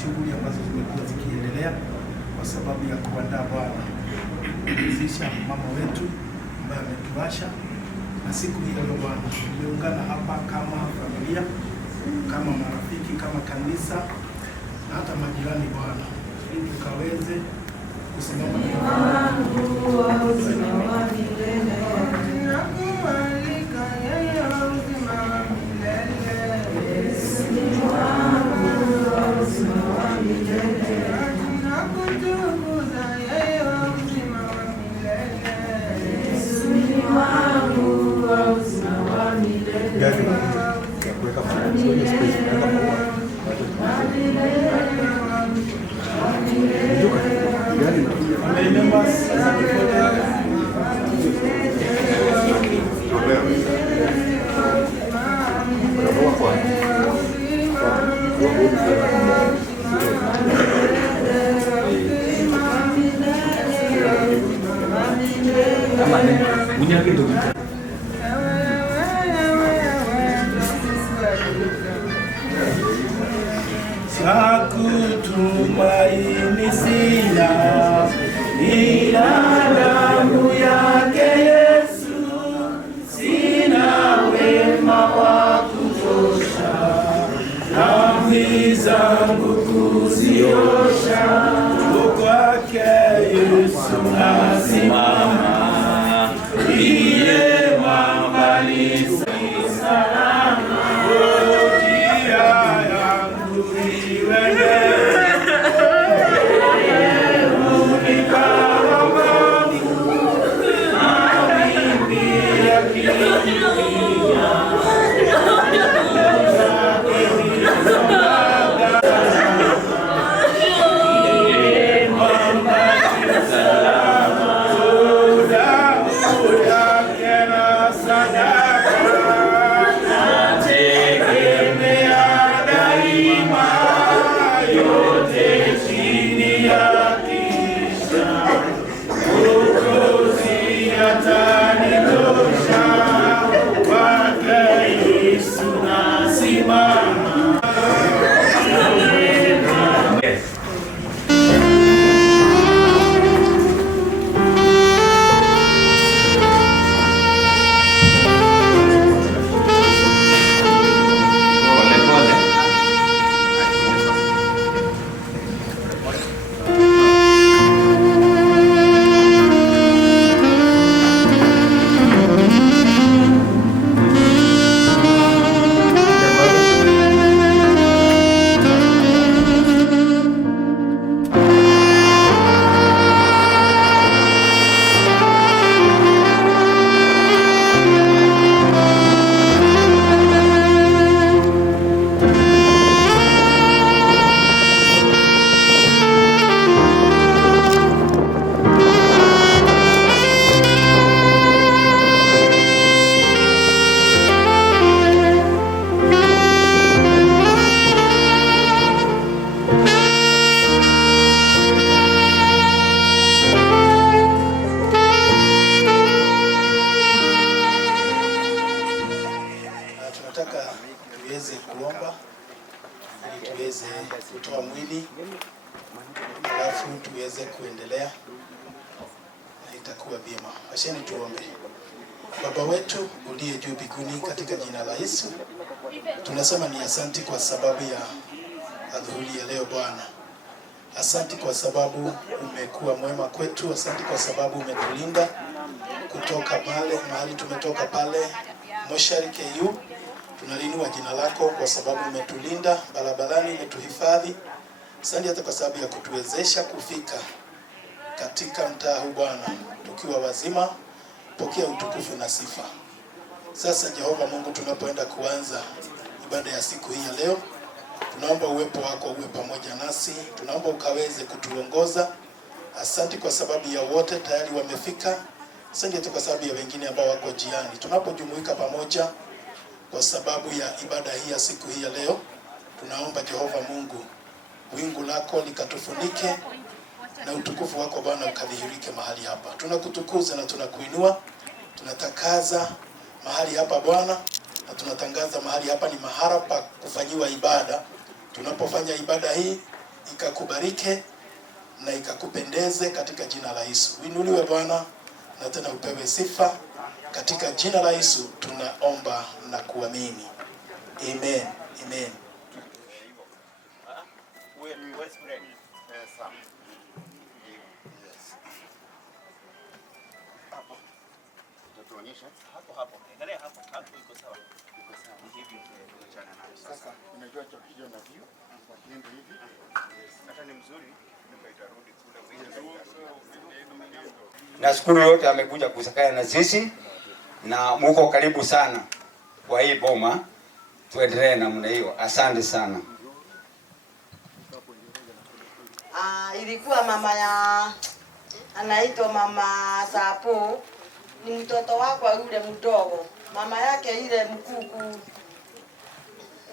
Shughuli ambazo zimekuwa zikiendelea kwa sababu ya kuandaa Bwana kuanzisha mama wetu ambaye ametuacha, na siku hii leo Bwana tumeungana hapa kama familia, kama marafiki, kama kanisa na hata majirani Bwana, ili tukaweze kusimama Hakutumaini sina ila damu yake Yesu, sina wema wa kutosha dhambi zangu kuziosha, kwake Yesu nasimama, ndiye mwambali salama, njia yangu iwe tuweze kuomba ili tuweze kutoa mwili alafu tuweze kuendelea na itakuwa vyema. Asheni tuombe. Baba wetu uliye juu mbinguni, katika jina la Yesu tunasema ni asanti kwa sababu ya adhuhuri ya leo Bwana. Asanti kwa sababu umekuwa mwema kwetu. Asanti kwa sababu umetulinda kutoka pale mahali tumetoka pale Moshari KU. Tunalinua jina lako kwa sababu umetulinda barabarani, umetuhifadhi. Asante hata kwa sababu ya kutuwezesha kufika katika mtaa huu Bwana tukiwa wazima. Pokea utukufu na sifa. Sasa Jehova Mungu, tunapoenda kuanza ibada ya siku hii ya leo, tunaomba uwepo wako uwe pamoja nasi. Tunaomba ukaweze kutuongoza. Asante kwa sababu ya wote tayari wamefika. Asante hata kwa sababu ya wengine ambao wako jiani. Tunapojumuika pamoja kwa sababu ya ibada hii ya siku hii ya leo, tunaomba Jehova Mungu, wingu lako likatufunike na utukufu wako Bwana ukadhihirike mahali hapa. Tunakutukuza na tunakuinua. Tunatakaza mahali hapa Bwana, na tunatangaza mahali hapa ni mahali pa kufanyiwa ibada. Tunapofanya ibada hii ikakubarike na ikakupendeze katika jina la Yesu. Uinuliwe Bwana na tena upewe sifa katika jina la Yesu tunaomba na kuamini. Amen. Amen. Sasa unajua hiyo na hiyo wakienda hivi hata ni mzuri nikaitarudi kule. Na shukuru yote amekuja kusakaya na sisi na muko karibu sana kwa hii boma, tuendelee namna hiyo. Asante sana. Ilikuwa mama ya anaitwa Mama Sapo, ni mtoto wako yule mdogo. Mama yake ile mkuu.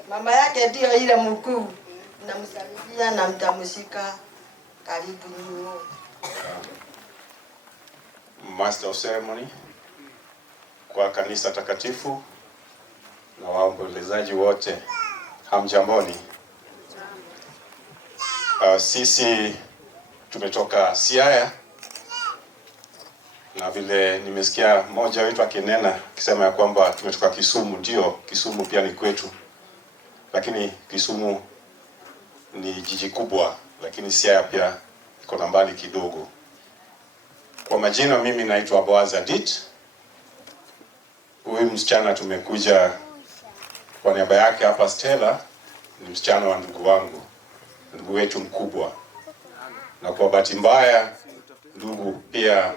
Mama yake ndio ile mkuu. Namsalimia na mtamshika karibu nyuo. Master of Ceremony kwa kanisa takatifu na waombolezaji wote, hamjamboni. Sisi tumetoka Siaya, na vile nimesikia mmoja wetu akinena akisema ya kwamba tumetoka Kisumu. Ndio, Kisumu pia ni kwetu, lakini Kisumu ni jiji kubwa, lakini Siaya pia iko na mbali kidogo. Kwa majina mimi naitwa Boaz Adit. Huyu msichana tumekuja kwa niaba yake hapa. Stella ni msichana wa ndugu wangu, ndugu wetu mkubwa, na kwa bahati mbaya ndugu pia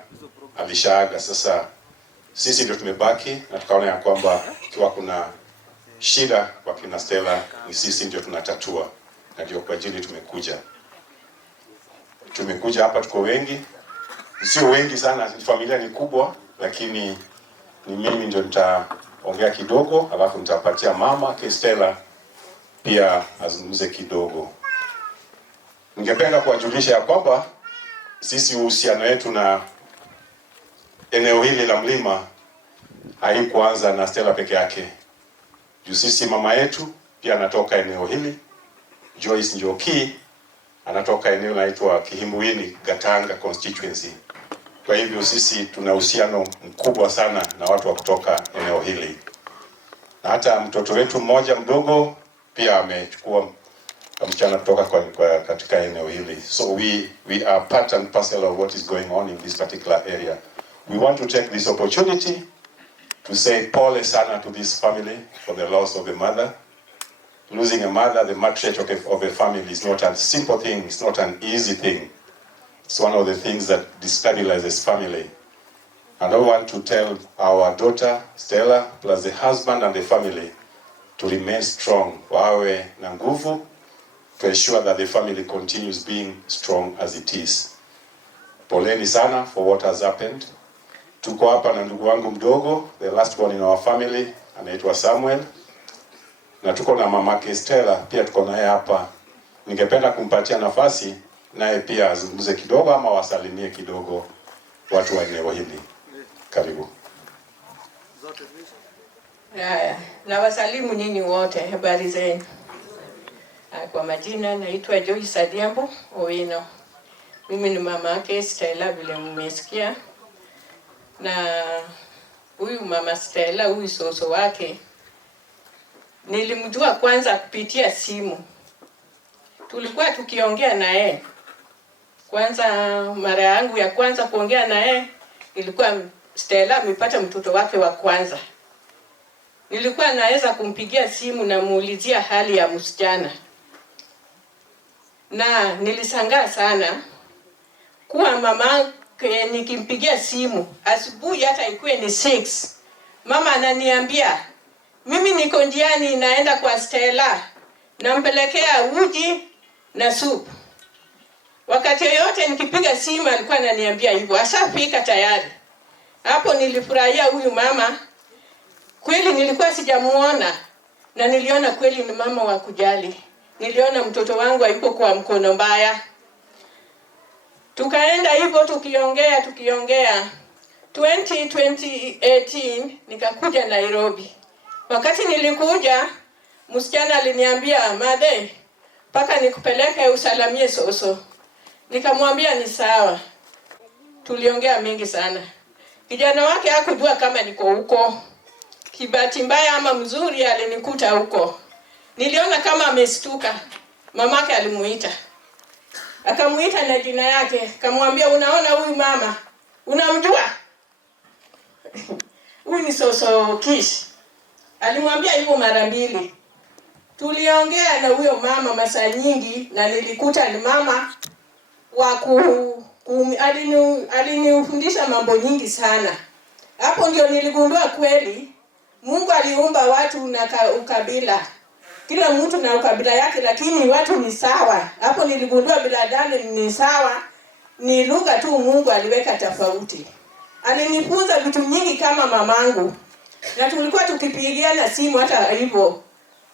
alishaaga. Sasa sisi ndio tumebaki, na tukaona ya kwamba ikiwa kuna shida kwa kina Stella ni sisi ndio tunatatua, na ndio kwa ajili tumekuja hapa. Tuko wengi, sio wengi sana, familia ni kubwa, lakini ni mimi ndio nitaongea kidogo, alafu nitapatia mama Stella pia azungumze kidogo. Ningependa kuwajulisha ya kwamba sisi uhusiano wetu na eneo hili la mlima haikuanza na Stella peke yake. Juu sisi mama yetu pia anatoka eneo hili. Joyce Njoki anatoka eneo linaloitwa Kihimbuini, Gatanga constituency. Kwa hivyo sisi tuna uhusiano mkubwa sana na watu wa kutoka eneo hili. Na hata mtoto wetu mmoja mdogo pia amechukua msichana kutoka katika eneo hili. So we are part and parcel of what is going on in this particular area. We want to take this opportunity to say pole sana to this family for the loss of a mother. Losing a mother, the matriarch of a family, is not a simple thing. It's not an easy thing. It's one of the things that destabilizes family. And I want to tell our daughter Stella, plus the husband and the family, to remain strong, wawe na nguvu, to ensure that the family continues being strong as it is. Poleni sana for what has happened. Tuko hapa na ndugu wangu mdogo, the last one in our family, anaitwa Samuel. Na tuko na mamake Stella, pia tuko naye hapa. Ningependa kumpatia nafasi naye pia azungumze kidogo ama wasalimie kidogo watu wa eneo hili. Karibu. Na wasalimu nyinyi wote, habari zenu. Kwa majina naitwa Joyce Adhiambo Owino. Mimi ni mama yake Stella vile mmesikia. Na huyu mama Stella, huyu soso wake, nilimjua kwanza kupitia simu. Tulikuwa tukiongea na yeye. Kwanza mara yangu ya kwanza kuongea na yeye ilikuwa Stella amepata mtoto wake wa kwanza. Nilikuwa naweza kumpigia simu na muulizia hali ya msichana. Na nilishangaa sana kuwa mama nikimpigia simu asubuhi hata ikuwe ni 6, mama ananiambia mimi niko njiani naenda kwa Stella, nampelekea uji na supu. Wakati yote nikipiga simu alikuwa ananiambia hivyo, ashafika tayari. Hapo nilifurahia huyu mama. Kweli nilikuwa sijamuona na niliona kweli ni mama wa kujali. Niliona mtoto wangu hayuko kwa mkono mbaya. Tukaenda hivyo tukiongea. 2018 nikakuja Nairobi. Wakati nilikuja, msichana aliniambia, "Made, paka nikupeleke usalamie soso." Nikamwambia ni sawa. Tuliongea mengi sana. Kijana wake hakujua kama niko huko. Kibati mbaya ama mzuri alinikuta huko. Niliona kama amestuka. Mamake alimuita. Akamuita na jina yake, akamwambia, "Unaona huyu mama? Unamjua?" Huyu ni Soso Kish. Alimwambia hivyo mara 2. Tuliongea na huyo mama masaa nyingi na nilikuta ni mama wa alinifundisha mambo nyingi sana. Hapo ndio niligundua kweli Mungu aliumba watu na ukabila. Kila mtu na ukabila yake, lakini watu ni sawa. Hapo niligundua binadamu ni sawa, ni lugha tu Mungu aliweka tofauti. Alinifunza vitu nyingi kama mamangu. Na tulikuwa tukipigiana simu hata hivyo.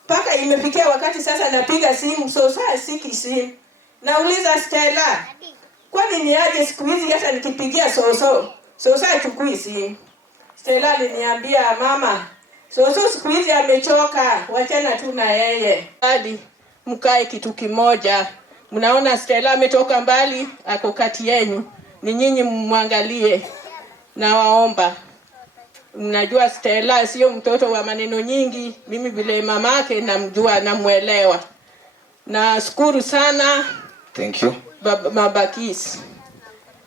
Paka imefikia wakati sasa napiga simu Sosa siki simu. Nauliza Stella, kwani ni aje siku hizi hata nikipigia Sosa hachukui simu. Stella aliniambia, "Mama, Soso siku hizi amechoka, wachana tu na yeye. Hadi mkae kitu kimoja. Mnaona Stella ametoka mbali, ako kati yenu. Ni nyinyi mwangalie. Na waomba. Mnajua Stella sio mtoto wa maneno nyingi. Mimi vile mamake namjua na muelewa. Na shukuru sana." Thank you. Mabakisi.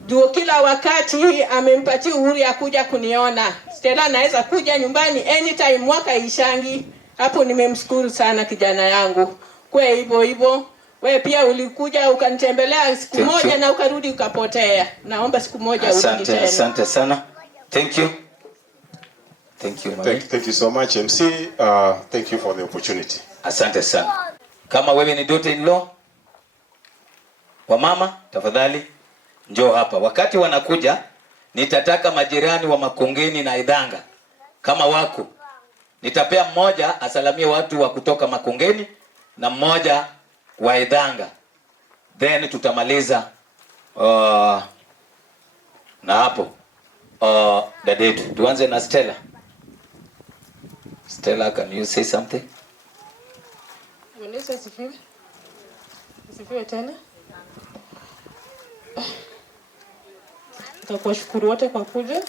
Ndio kila wakati amempatia uhuru ya kuja kuniona. Stella anaweza kuja nyumbani anytime mwaka ishangi. Hapo nimemshukuru sana kijana yangu. Kwa hivyo wewe pia ulikuja ukanitembelea siku moja na ukarudi ukapotea. Naomba siku moja urudi tena. Asante sana. Thank you. Thank you, mami. Thank you so much, MC. Thank you for the opportunity. Asante sana. Kama wewe ni daughter-in-law wa mama, tafadhali njoo hapa. Wakati wanakuja, nitataka majirani wa Makongeni na Idhanga kama wako. Nitapea mmoja asalamie watu wa kutoka Makongeni na mmoja wa Idhanga. Then tutamaliza na hapo. Dadetu. Tuanze na Stella. Stella, can you say something? Mwanzo sifiwe tena. Nitakushukuru wote kwa kuja.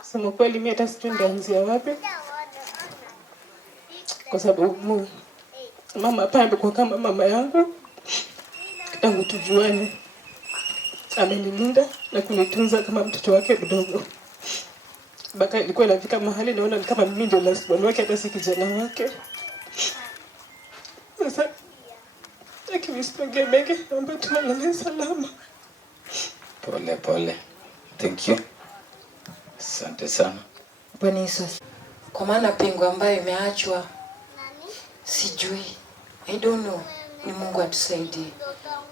Sema kweli mimi hata sijui ndaanzia wapi. Kwa sababu mama pambe kwa kama mama yangu. Tangu tujuane. Amenilinda na kunitunza kama mtoto wake mdogo. Baka ilikuwa inafika mahali naona ni kama mimi ndio last born wake, hata si kijana wake. Sasa akinisipongea mengi, naomba tulale salama. Pole. Thank you. Asante sana. Bwana Yesu. Kwa maana pengo ambayo imeachwa sijui. I don't know. Ni Mungu atusaidie.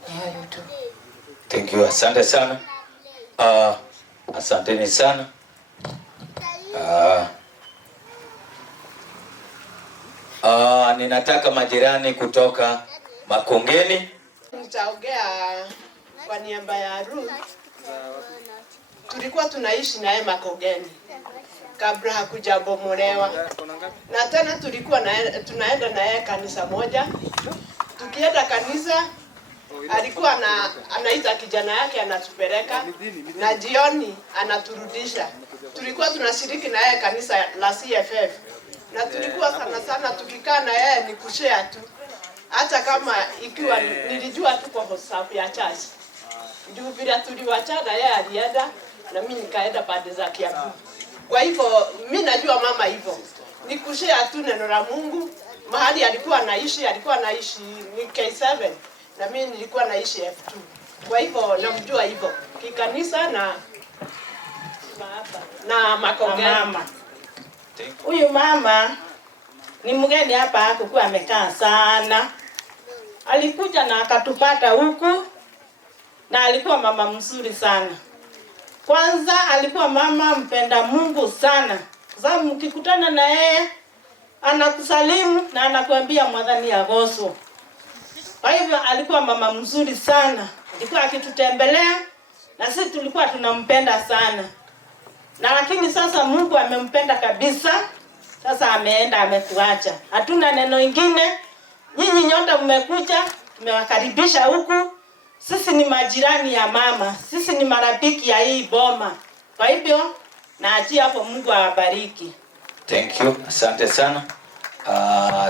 Ni hayo tu. Thank you. Asante sana. Asanteni sana. Ninataka majirani kutoka Makongeni. Nitaongea kwa niaba ya Ruth. Tulikuwa tunaishi naye Makongeni. kabla hakujabomolewa. Na tena tulikuwa tunaenda na yeye kanisa moja. Tukienda kanisa alikuwa anaita kijana yake anatupeleka na jioni anaturudisha. Tulikuwa tunashiriki na yeye kanisa la CFF. Na tulikuwa sana tukikaa na yeye ni kushare tu. Hata kama ikiwa nilijua tu kwa WhatsApp ya church. Ndio bila tuliwachana yeye alienda na mimi nikaenda pande za Kiambu. Kwa hivyo mimi najua mama hivyo. Ni kushare tu neno la Mungu. Mahali alikuwa anaishi ni K7 na mimi nilikuwa naishi F2. Kwa hivyo namjua hivyo. Kikanisa na Makongeni. Huyu mama ni mgeni hapa, hakuwa amekaa sana. Alikuja na akatupata huku na alikuwa mama mzuri sana. Kwanza alikuwa mama mpenda Mungu sana. Kwa sababu mkikutana na yeye anakusalimu na anakuambia mwadhani agoso. Kwa hivyo alikuwa mama mzuri sana. Alikuwa akitutembelea na sisi tulikuwa tunampenda sana. Na lakini sasa Mungu amempenda kabisa. Sasa ameenda amekuacha. Hatuna neno ingine. Nyinyi nyote mmekuja, tumewakaribisha huku. Sisi ni majirani ya mama. Sisi ni marafiki ya hii boma. Kwa hivyo naachia hapo, Mungu awabariki. Thank you. Asante sana.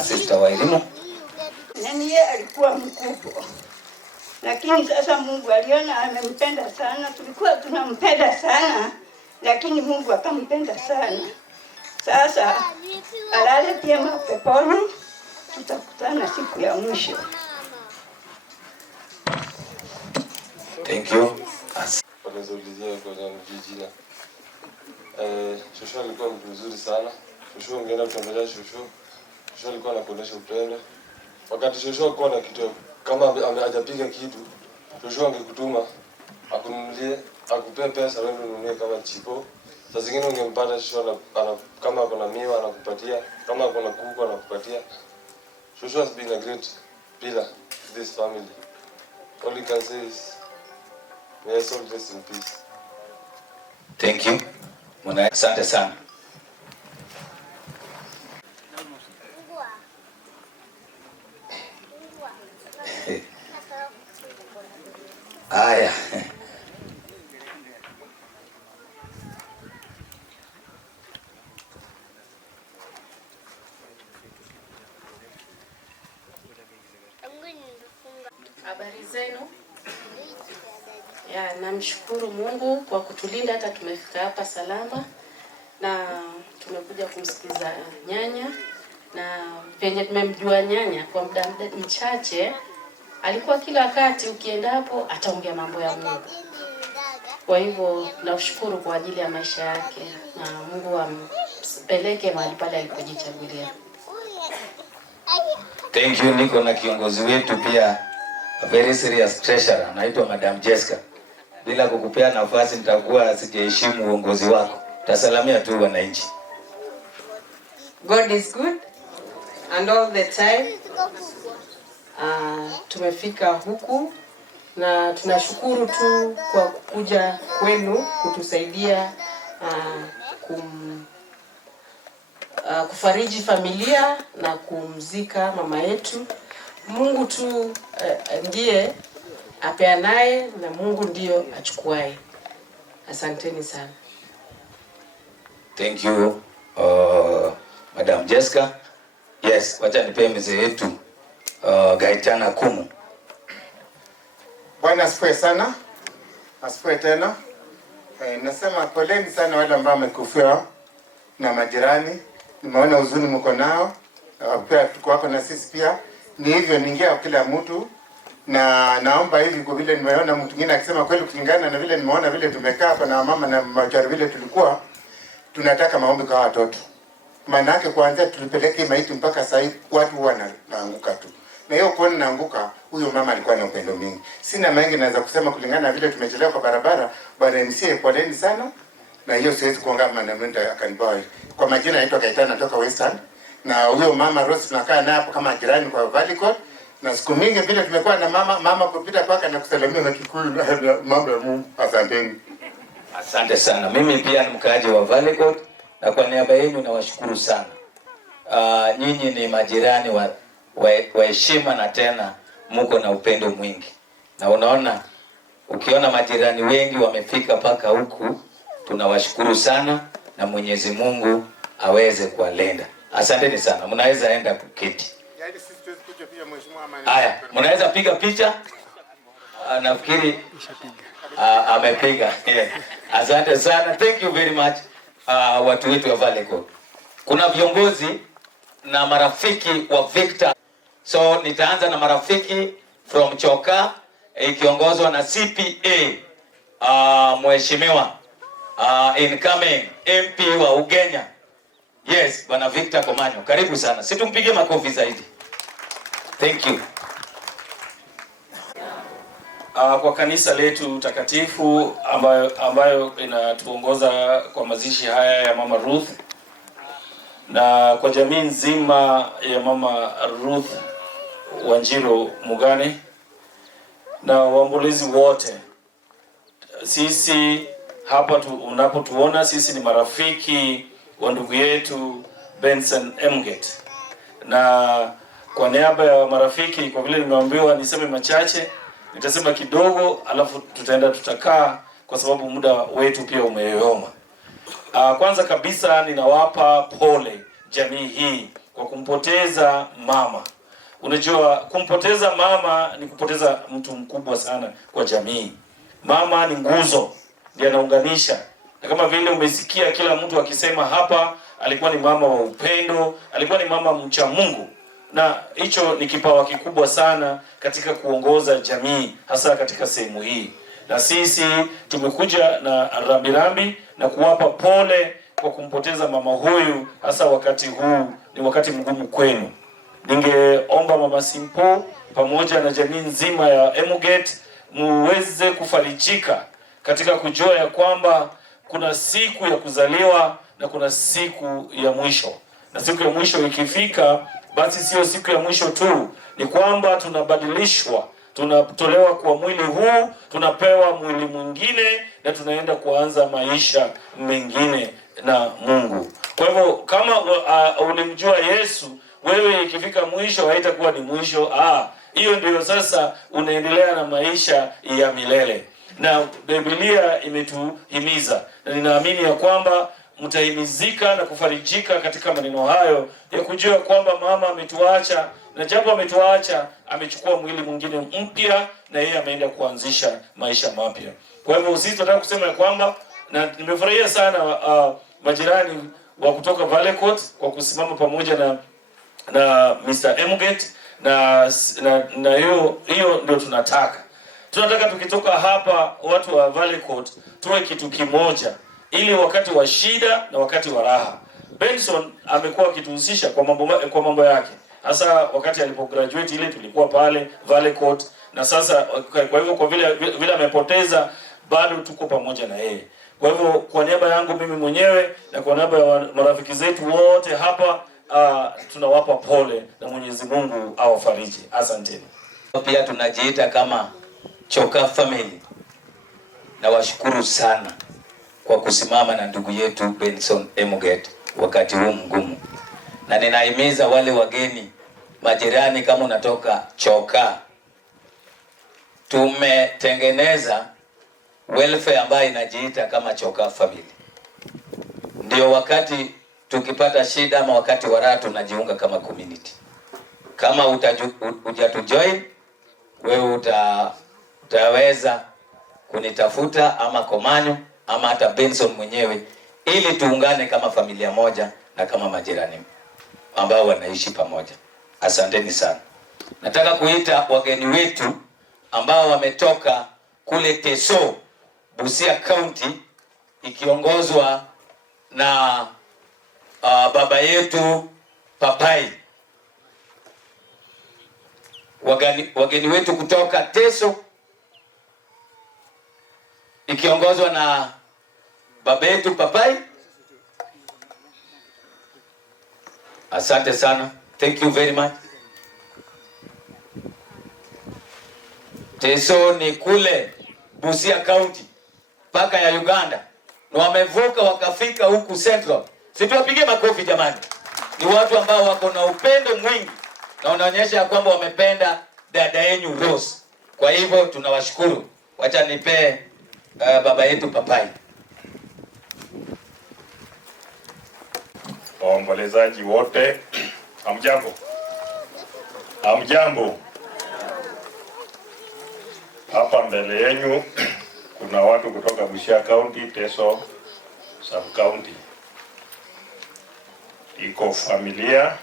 Sister Wairimu. Nani yeye alikuwa mkubwa. Lakini sasa Mungu aliona amempenda sana. Tulikuwa tunampenda sana. Lakini Mungu akampenda sana. Sasa alale pema peponi, tutakutana siku ya mwisho. Thank you. Wanazoulizia kwa jina. Shosho alikuwa mtu mzuri sana. Shosho ungeenda kutembelea Shosho. Shosho alikuwa anakuonesha upendo. Wakati Shosho alikuwa na kitu kama hajapiga kitu, Shosho angekutuma akununulie, akupe pesa wewe ununue kama chipo. Sasa zingine ungempata Shosho kama kuna miwa anakupatia, kama kuna kuku anakupatia. Shosho has been a great pillar to this family. All you can say is, may your soul rest in peace. Thank you. Asante sana. Aya. Habari zenu? Namshukuru Mungu kwa kutulinda hata tumefika hapa salama, na tumekuja kumsikiza nyanya, na penye tumemjua nyanya kwa muda mchache, alikuwa kila wakati ukienda hapo ataongea mambo ya Mungu. Kwa hivyo nashukuru kwa ajili ya maisha yake, na Mungu ampeleke mahali pale alipojichagulia. Thank you. Niko na kiongozi wetu pia, a very serious treasurer, anaitwa Madam Jessica. Bila kukupea nafasi nitakuwa sijaheshimu uongozi wako. Tasalamia tu wananchi. God is good and all the time. Tumefika huku na tunashukuru tu kwa kuja kwenu kutusaidia kufariji familia na kumzika mama yetu. Mungu tu ndiye apeanaye na Mungu ndio achukuaye. Asanteni sana. Thank you, Madam Jessica. Yes, wacha nipe mzee wetu Gaitana Kumu. Bwana asifiwe sana. Asifiwe tena. Nasema poleni sana wale ambao wamekufiwa na majirani. Nimeona huzuni mko nao. Pia tuko wako na sisi pia. Ni hivyo ningia kila mtu, na naomba hivi kwa vile nimeona mtu mwingine akisema kweli, kulingana na vile nimeona vile tumekaa hapa na mama na machari vile tulikuwa, tunataka maombi kwa watoto. Maana yake kuanzia tulipeleke maiti mpaka sasa watu wanaanguka tu. Na hiyo kuona naanguka, huyo mama alikuwa na upendo mingi. Sina mengi naweza kusema kulingana na vile tumechelewa kwa barabara. Bwana MC poleni sana. Na hiyo siwezi kuongea maneno ya Kanboy. Kwa majina naitwa Gaitana, natoka Western. Na huyo mama Rose tunakaa naye hapo kama jirani kwa Valley Court. Na siku mingi vile tumekuwa na mama kupita kwake na kusalimia na Kikuyu na mambo ya Mungu. Asanteni. Asante sana. Mimi pia ni mkaaji wa Valley Court na kwa niaba yenu nawashukuru sana. Nyinyi ni majirani wa heshima na tena muko na upendo mwingi. Na unaona, ukiona majirani wengi wamefika paka huku, tunawashukuru sana na Mwenyezi Mungu aweze kuwalinda. Asanteni sana. Mnaweza enda kuketi. Haya, mnaweza piga picha. Nafikiri amepiga. Asante sana. Thank you very much. Watu wetu wa Valley Coast. Kuna viongozi na marafiki wa Victor. So nitaanza na marafiki from Choka ikiongozwa na CPA mheshimiwa incoming MP wa Ugenya. Yes, Bwana Victor Komanyo. Karibu sana. Situmpige makofi zaidi. Thank you. Kwa kanisa letu takatifu ambayo inatuongoza kwa mazishi haya ya Mama Ruth, na kwa jamii nzima ya Mama Ruth Wanjiru Mugane na waombolezi wote, sisi hapa unapotuona sisi ni marafiki wa ndugu yetu Benson Emget, na kwa niaba ya marafiki, kwa vile nimeambiwa niseme machache, nitasema kidogo alafu tutakaa kwa sababu muda wetu pia umeyoyoma. Kwanza kabisa ninawapa pole jamii hii kwa kumpoteza mama. Unajua, kumpoteza mama ni kupoteza mtu mkubwa sana kwa jamii. Mama ni nguzo, ndiye anaunganisha. Na kama vile umesikia kila mtu akisema hapa, alikuwa ni mama wa upendo, alikuwa ni mama mcha Mungu. Na hicho ni kipawa kikubwa sana katika kuongoza jamii, hasa katika sehemu hii. Na sisi tumekuja na rambirambi na kuwapa pole kwa kumpoteza mama huyu, hasa wakati huu ni wakati mgumu kwenu. Ningeomba Mama Simpo pamoja na jamii nzima ya Emuget muweze kufarijika katika kujua ya kwamba kuna siku ya kuzaliwa na kuna siku ya mwisho. Na siku ya mwisho ikifika, basi sio siku ya mwisho tu, ni kwamba tunabadilishwa, tunatolewa kwa mwili huu, tunapewa mwili mwingine na tunaenda kuanza maisha mengine na Mungu. Kwa hivyo kama ulimjua Yesu, wewe ikifika mwisho haitakuwa ni mwisho. Hiyo ndio sasa unaendelea na maisha ya milele. Na Biblia imetuhimiza, na ninaamini ya kwamba mtahimizika na kufarijika katika maneno hayo ya kujua kwamba mama ametuacha, na japo ametuacha amechukua mwili mwingine mpya na yeye ameenda kuanzisha maisha mapya. Kwa hivyo sisi tunataka kusema ya kwamba, na nimefurahia sana majirani wa kutoka Valley Coast kwa kusimama pamoja na Mr. Emget na hiyo ndio tunataka. Tunataka tukitoka hapa watu wa Valley Coast tuwe kitu kimoja, ili wakati wa shida na wakati wa raha. Benson amekuwa akituhusisha kwa mambo yake. Hasa wakati alipograduate ile tulikuwa pale Valley Coast, na sasa kwa hivyo kwa vile amepoteza, bado tuko pamoja na yeye. Kwa hivyo kwa niaba yangu mimi mwenyewe na kwa niaba ya marafiki zetu wote hapa, tunawapa pole na Mwenyezi Mungu awafariji. Asanteni. Pia tunajiita kama Choka family. Na washukuru sana kwa kusimama na ndugu yetu Benson Emget wakati huu mgumu. Na ninahimiza wale wageni majirani, kama unatoka Choka, tumetengeneza welfare ambayo inajiita kama Choka family. Ndio wakati tukipata shida ama wakati wa raha tunajiunga kama community. Kama hujatujoin, wewe utaweza kunitafuta ama Komanyo ama hata Benson mwenyewe, ili tuungane kama familia moja na kama majirani ambao wanaishi pamoja. Asanteni sana. Nataka kuita wageni wetu ambao wametoka kule Teso, Busia County, ikiongozwa na baba yetu Papai. Wageni wetu kutoka Teso ikiongozwa na baba yetu Papai. Asante sana. Thank you very much. Teso ni kule Busia County mpaka ya Uganda, na wamevuka wakafika huku Central. Situwapige makofi jamani. Ni watu ambao wako na upendo mwingi na unaonyesha kwamba wamependa dada yenu Rose. Kwa hivyo tunawashukuru. Wacha nipee baba yetu Papai. Waombolezaji wote, hamjambo? Hamjambo? Hapa mbele yenu kuna watu kutoka Busia County, Teso Sub County. Iko familia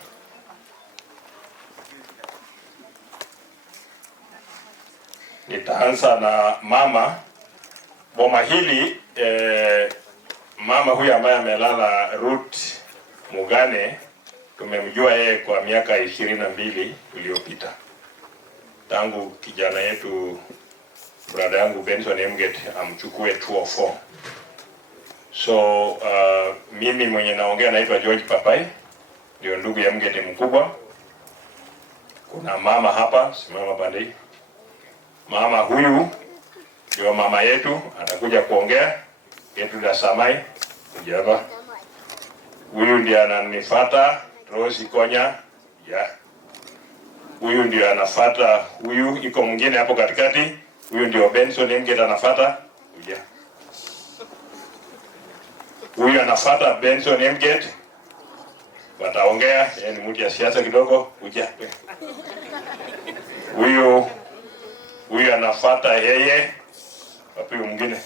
nitaanza na mama boma hili. Mama huyu ambaye amelala Ruth Mugane, tumemjua yeye kwa miaka 22 iliyopita, tangu kijana yetu brada yangu Benson Emget amchukue 204. So mimi mwenye naongea naitwa George Papai, ndio ndugu ya Emget mkubwa. Kuna mama hapa, simama pande hii. Mama huyu ndio mama yetu, atakuja kuongea yetu da Samai kujaba. Huyu ndiye ananifuata Rose Konya, ya. Huyu ndio anafuata, huyu iko mwingine hapo katikati. Huyu ndio Benson Emget anafuata, kuja. Huyu anafuata Benson Emget. Wataongea, yeye ni mtu ya siasa kidogo, kuja. Huyu anafuata yeye. Wapi mwingine?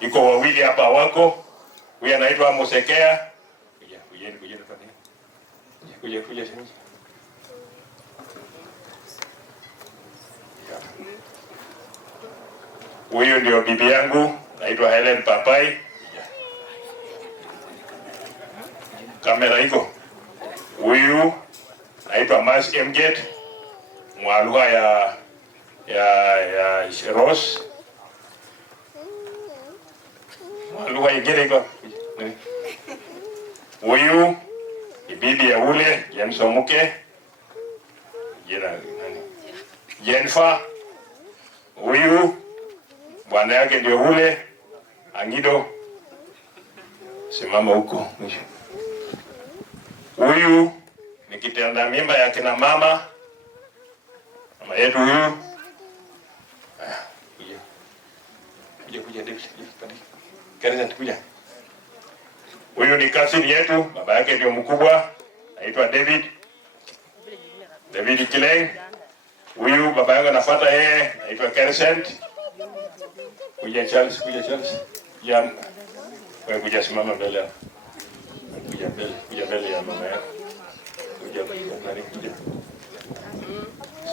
Iko wawili hapa wako. Huyu anaitwa Mosekea. Kuja. Huyu ndio bibi yangu, naitwa Helen Papai. Kamera iko. Huyu naitwa Mas Emget, mwalua ya Rose. Mwalua ingine iko. Huyu bibi ya ule Jensomuke, jina nani? Jenfa. Huyu bwana yake ndio ule Angido, simama huko mwisho. Huyu ni kitenda mimba ya kina mama yetu huyu. Kuja. Huyu ni cousin yetu, baba yake ndio mkubwa, anaitwa David Kileng. Huyu baba yangu anafuata yeye, anaitwa Kersent. Kuja Charles. Ya wewe kuja simama mbele hapo. Kuja mbele ya mama yako. Kuja.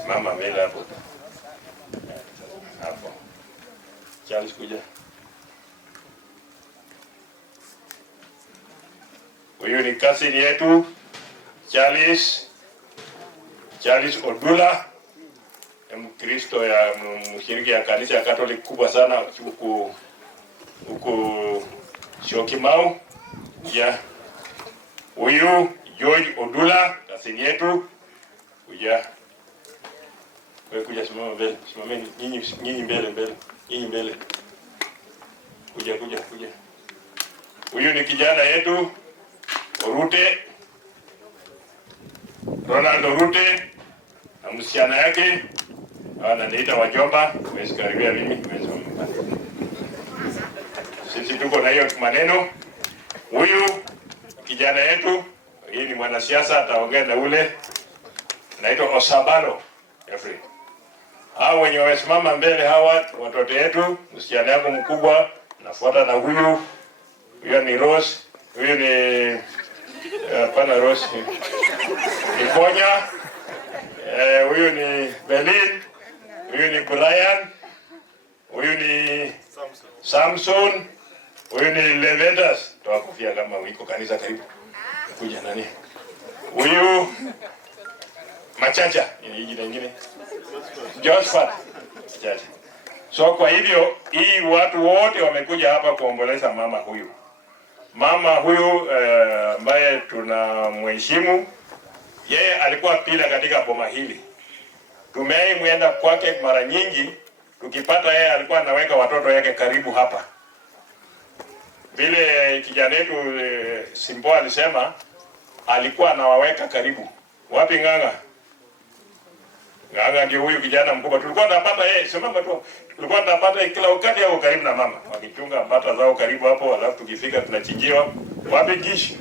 Simama mbele hapo. Hapo. Charles kuja. Huyu ni cousin yetu Charles Odula, Mkristo ya mshiriki ya kanisa ya Catholic kubwa sana huku Syokimau. Ya. Huyu George Odula, cousin yetu. Kuja. Wewe kuja simama mbele. Simameni nyinyi mbele. Nyinyi mbele. Kuja. Huyu ni kijana yetu Ronald Orute na msichana yake ananiita wajomba. Mwezi karibia mimi sisi tuko na hiyo maneno. Huyu kijana yetu, hii ni mwanasiasa, ataongea na ule naitwa Osabalo Jeffrey. Hao wenye wamesimama mbele hawa watoto yetu, msichana yangu mkubwa nafuata na huyu ni Rose. Huyu ni pana Rose ni Konya. Huyu ni Berlin. Huyu ni Brian. Huyu ni Samson. Huyu ni Levendas. Toa kofia kama wiko kanisa karibu. Kuja nani? Huyu Machacha. Ni jina lingine. Josephat. Chacha. So kwa hivyo hii watu wote wamekuja hapa kuomboleza mama huyu. Mama huyu ambaye tunamheshimu, yeye alikuwa pila katika boma hili. Mwenda kwake mara nyingi, tukipata yeye alikuwa anaweka watoto yake karibu hapa. vile kijana wetu Simbo alisema alikuwa anawaweka karibu. Wapi Ng'ang'a? Ng'ang'a ndio huyu kijana mkubwa. Tulikuwa tunapata simama tu. Tulikuwa tunapata kila wakati hao karibu na mama. Wakichunga mbata zao karibu hapo, alafu tukifika tunachinjiwa. Wapi Gish?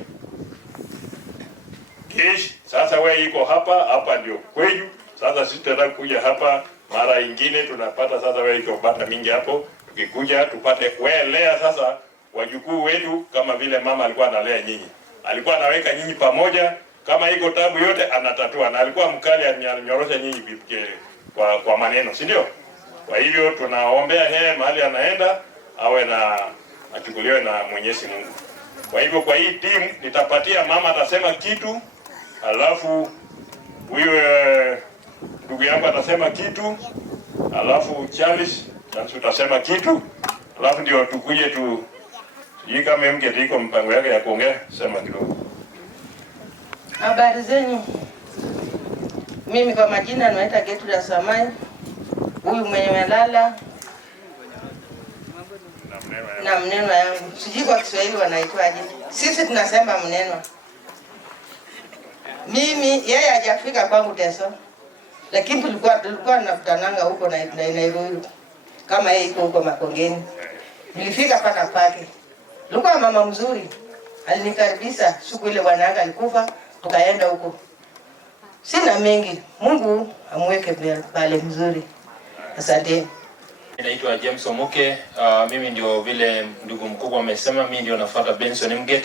Gish, sasa wewe iko hapa ndio kweju. Sasa sisi tunataka kuja hapa mara nyingine tunapata sasa wewe iko bata mingi hapo. Tukikuja tupate kuelea sasa wajukuu wetu kama vile mama alikuwa analea nyinyi. Alikuwa anaweka nyinyi pamoja, kama iko tabu yote anatatua, na alikuwa mkali, anyorosha nyinyi kwa maneno, si ndio? Kwa hivyo tunaombea yeye mahali anaenda awe na achukuliwe na Mwenyezi Mungu. Kwa hivyo kwa hii timu nitapatia mama atasema kitu, alafu huyo ndugu yangu atasema kitu, alafu Charles utasema kitu, alafu ndio tukuje tu hii kama mke iko mpango yake ya kuongea, sema kidogo. Habari zenyu. Mimi kwa majina naitwa Gertrude Samai. Huyu mwenye melala na mneno yangu. Sijui kwa Kiswahili wanaitwaje. Sisi tunasema mneno. Mimi yeye hajafika kwangu Teso. Lakini tulikuwa tunakutananga huko na Nairobi. Kama yeye iko huko Makongeni. Nilifika paka kwake. Alikuwa mama mzuri. Alinikaribisha siku ile bwananga alikufa, tukaenda huko. Sina mengi. Mungu amweke pale mzuri. Asante. Naitwa James Omuke. Mimi ndio vile ndugu mkubwa amesema, mimi ndio nafuata Benson Mget.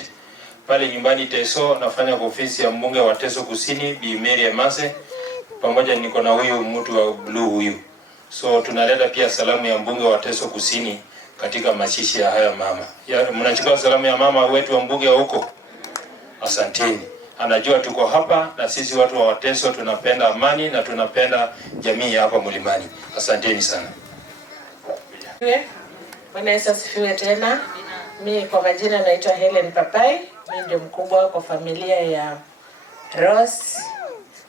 Pale nyumbani Teso nafanya kwa ofisi ya mbunge wa Teso Kusini Bi Mary Amase. Pamoja niko na huyu mtu wa blue huyu. So tunaleta pia salamu ya mbunge wa Teso Kusini katika machishi ya haya mama. Mnachukua salamu ya mama wetu wa mbunge wa huko? Asanteni. Anajua tuko hapa na sisi watu wa Teso tunapenda amani na tunapenda jamii hapa Mlimani. Asanteni sana. Bwana Yesu asifiwe tena. Mimi kwa majina naitwa Helen Papai. Mimi ndio mkubwa kwa familia ya Rose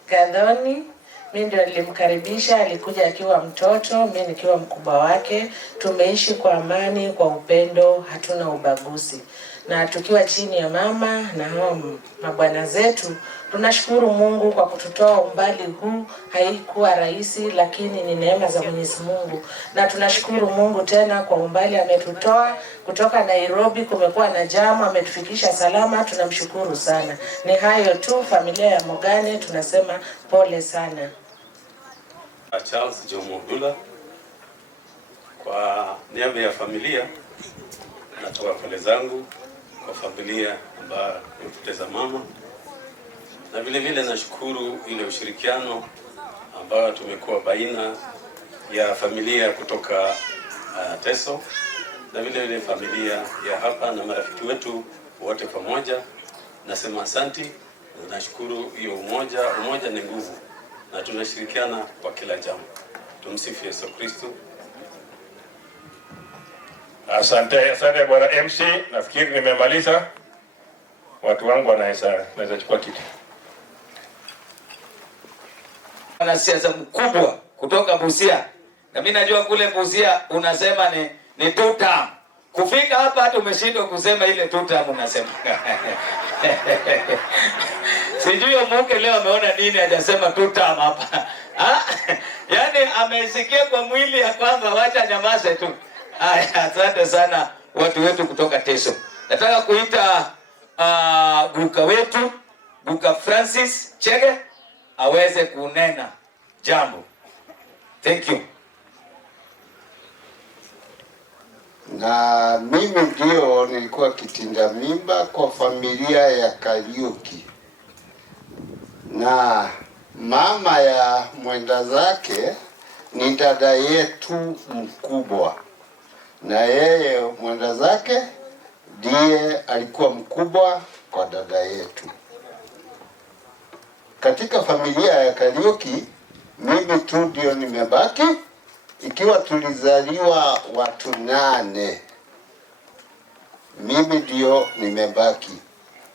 Gadhoni. Mimi ndio nilimkaribisha, alikuja akiwa mtoto, mimi nikiwa mkubwa wake. Tumeishi kwa amani, kwa upendo, hatuna ubaguzi. Na tukiwa chini ya mama na hao mabwana zetu, tunashukuru Mungu kwa kututoa umbali huu. Haikuwa rahisi, lakini ni neema za Mwenyezi Mungu. Na tunashukuru Mungu tena kwa umbali ametutoa kutoka Nairobi, kumekuwa na jamu, ametufikisha salama, tunamshukuru sana. Ni hayo tu, familia ya Mogane tunasema pole sana. Charles Jomo Dula, kwa niaba ya familia natoa pole zangu kwa familia ambayo imepoteza mama, na vile vile nashukuru ile ushirikiano ambao tumekuwa baina ya familia kutoka Teso na vile vile familia ya hapa na marafiki wetu wote pamoja. Nasema asanti, nashukuru hiyo umoja ni nguvu na tunashirikiana kwa kila jambo. Tumsifu Yesu Kristo. Asante bwana MC, nafikiri nimemaliza. Watu wangu wanaweza chukua kitu. Mwanasiasa mkubwa kutoka Busia. Na mimi najua kule Busia unasema ni tutam. Kufika hapa hata umeshindwa kusema ile tutam unasema. Sijui Omuke leo ameona nini hajasema tutam hapa. Yaani amesikia kwa mwili ya kwamba wacha nyamaze tu. Asante sana watu wetu kutoka Teso. Nataka kuita Guka wetu, Guka Francis Chege aweze kunena jambo. Thank you. Na mimi ndio nilikuwa kitinda mimba kwa familia ya Kariuki. Na mama ya mwenda zake ni dada yetu mkubwa. Na yeye mwenda zake ndiye alikuwa mkubwa kwa dada yetu. Katika familia ya Kariuki mimi tu ndio nimebaki, ikiwa tulizaliwa watu 8. Mimi ndio nimebaki.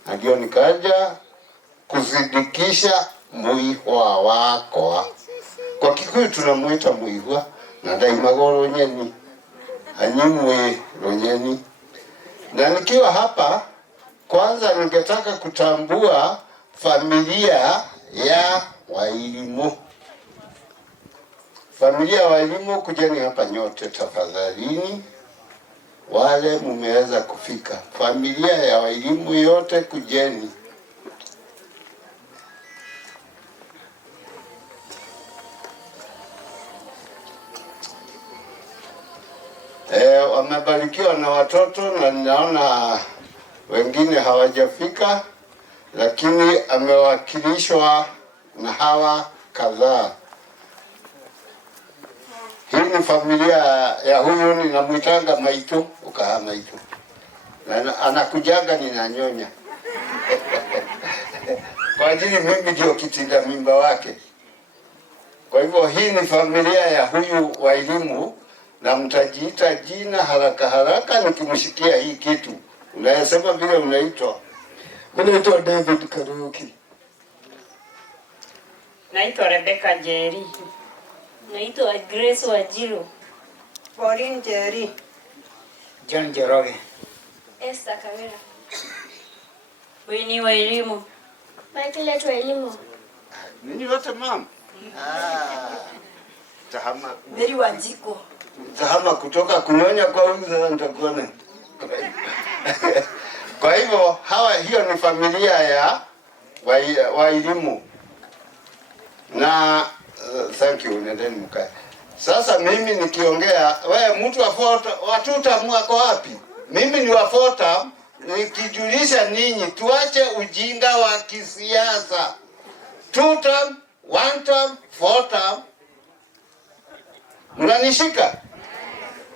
Na ndio nikaja kuzidikisha muihwa wako. Kwa Kikuyu tunamuita muihwa na daimagoro nyeni. Anyimwe ronyeni. Na nikiwa hapa, kwanza ningetaka kutambua familia ya Wairimu. Familia ya Wairimu, kujeni hapa nyote tafadhalini. Wale mumeweza kufika, familia ya Wairimu yote kujeni. Wamebarikiwa na watoto, na ninaona wengine hawajafika, lakini amewakilishwa na hawa kadhaa. Hii ni familia ya huyu ninamwitanga Maitu, ukaha Maitu. Na anakujaga ninanyonya. Kwa ajili mimi ndio kitinda mimba wake. Kwa hivyo hii ni familia ya huyu Wairimu, na mtajiita jina haraka haraka nikimshikia hii kitu. Unayasema vile unaitwa. Mimi naitwa David Kariuki. Naitwa Rebecca Jerry. Naitwa Grace Wajiro. Pauline Jerry. John Jeroge. Esther Kawira. Winnie Wairimu. Michael Wairimu. Nini wote mama? Tahama. Mary Wanjiko. Tahama kutoka kunyonya kwa huyu sasa nitakuona. Kwa hivyo hiyo ni familia ya Wairimu. Na thank you, nendeni mkae. Sasa mimi nikiongea, wewe mtu watuta mwako wapi? Mimi ni wafota nikijulisha ninyi tuache ujinga wa kisiasa. 2 term, 1 term, 4 term. Unanishika?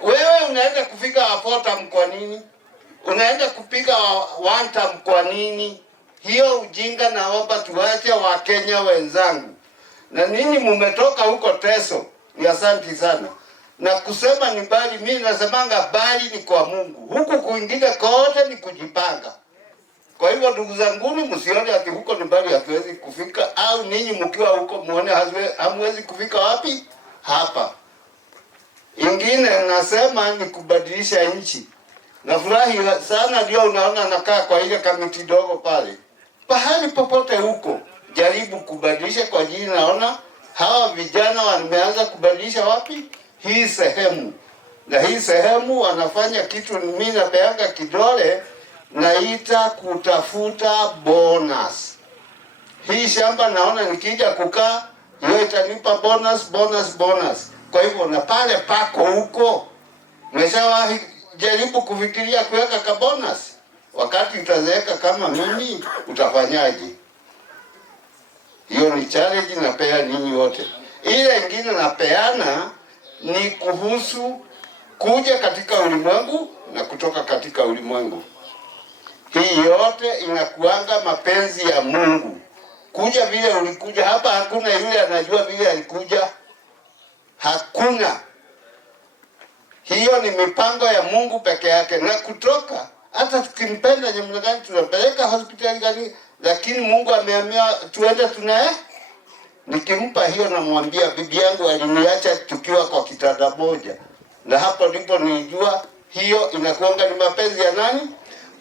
Wewe unaenda kufika 4 term kwa nini? Unaenda kupiga 1 term kwa nini? Hiyo ujinga naomba tuache wa Kenya wenzangu. Na nini mumetoka huko Teso, ni asanti sana. Na kusema ni bali, mimi nasemanga bali ni kwa Mungu. Huku kuingine kote ni kujipanga. Kwa hivyo ndugu zanguni, msione ati huko ni bali hatuwezi kufika, au ninyi mkiwa huko muone hamwezi kufika wapi? Hapa. Ingine nasema ni kubadilisha nchi. Nafurahi sana ndio unaona nakaa kwa ile kamiti dogo pale. Pahali popote huko jaribu kubadilisha, kwa ajili naona hawa vijana wameanza kubadilisha wapi? Hii sehemu. Na hii sehemu wanafanya kitu mimi napeanga kidole, naita kutafuta bonus. Hii shamba naona nikija kukaa hiyo itanipa bonus. Kwa hivyo na pale pako huko, umeshawahi jaribu kufikiria kuweka ka bonus? Wakati utazeeka kama mimi utafanyaje? Hiyo ni challenge napea ninyi wote. Ile ingine napeana ni kuhusu kuja katika ulimwengu na kutoka katika ulimwengu. Hii yote inakuanga mapenzi ya Mungu. Kuja vile ulikuja hapa, hakuna yule anajua vile alikuja. Hakuna. Hiyo ni mipango ya Mungu peke yake. Na kutoka, hata tukimpenda namna gani tunapeleka hospitali gani, lakini Mungu ameamua tuende tunaye. Nikimpa hiyo namwambia bibi yangu aliniacha tukiwa kwa kitanda moja. Na hapo ndipo nilijua hiyo inakuanga ni mapenzi ya nani?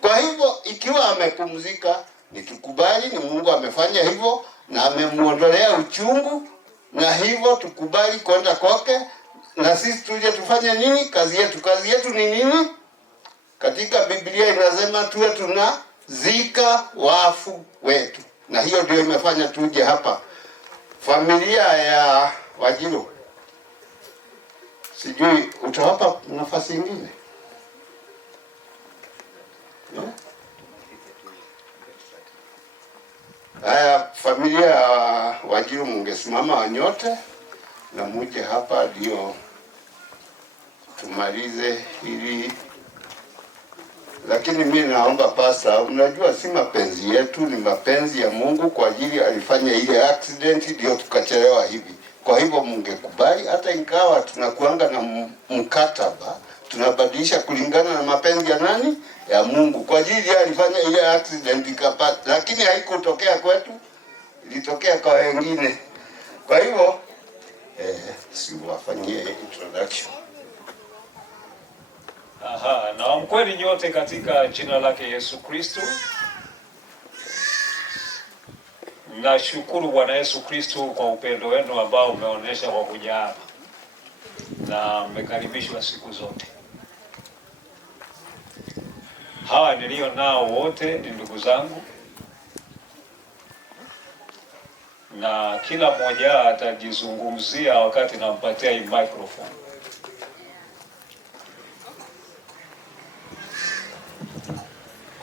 Kwa hivyo ikiwa amepumzika, nitukubali ni Mungu amefanya hivyo na amemuondolea uchungu, na hivyo tukubali kwenda kwake. Na sisi tuje tufanye nini? Kazi yetu ni nini? Katika Biblia inasema tuwe tunazika wafu wetu. Na hiyo ndio imefanya tuje hapa. Familia ya Wajiro, sijui utawapa nafasi nyingine. Haya, familia ya Wajiro mungesimama wanyote na muje hapa ndio tumalize hili. Lakini mimi naomba pasta, unajua si mapenzi yetu, ni mapenzi ya Mungu, kwa ajili alifanya ile accident ndio tukachelewa hivi. Kwa hivyo mungekubali, hata ingawa tunakuanga na mkataba, tunabadilisha kulingana na mapenzi ya nani? Ya Mungu. Kwa ajili alifanya ile accident ikapata, lakini haikutokea kwetu, ilitokea kwa wengine. Kwa hivyo siwafanyie introduction. Aha, na kweli nyote katika jina lake Yesu Kristo. Nashukuru Bwana Yesu Kristo kwa upendo wenu ambao umeonyesha kwa kuja hapa na mmekaribishwa siku zote. Hawa nilio nao wote ni ndugu zangu, na kila mmoja atajizungumzia wakati nampatia hii microphone.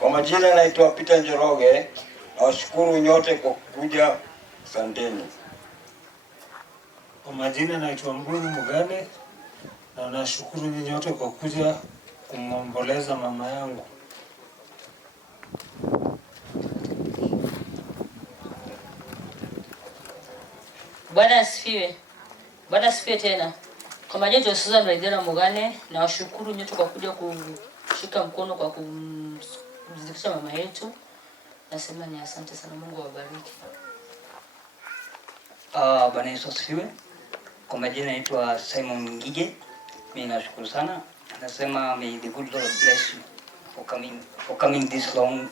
Kwa majina naitwa Peter Njoroge. Nawashukuru nyote kwa kuja. Asanteni. Kwa majina naitwa Mburu Mugane na nashukuru nyote kwa kuja kumomboleza mama yangu. Bwana asifiwe. Bwana asifiwe tena. Kwa majina naitwa Susan Raidera Mugane, na washukuru nyote kwa kuja kushika mkono kwa kumzikisha mama yetu. Nasema ni asante sana, Mungu awabariki. Bwana Yesu asifiwe. Kwa majina naitwa Simon Ngige. Mimi nashukuru sana. Nasema may the good Lord bless you for coming this long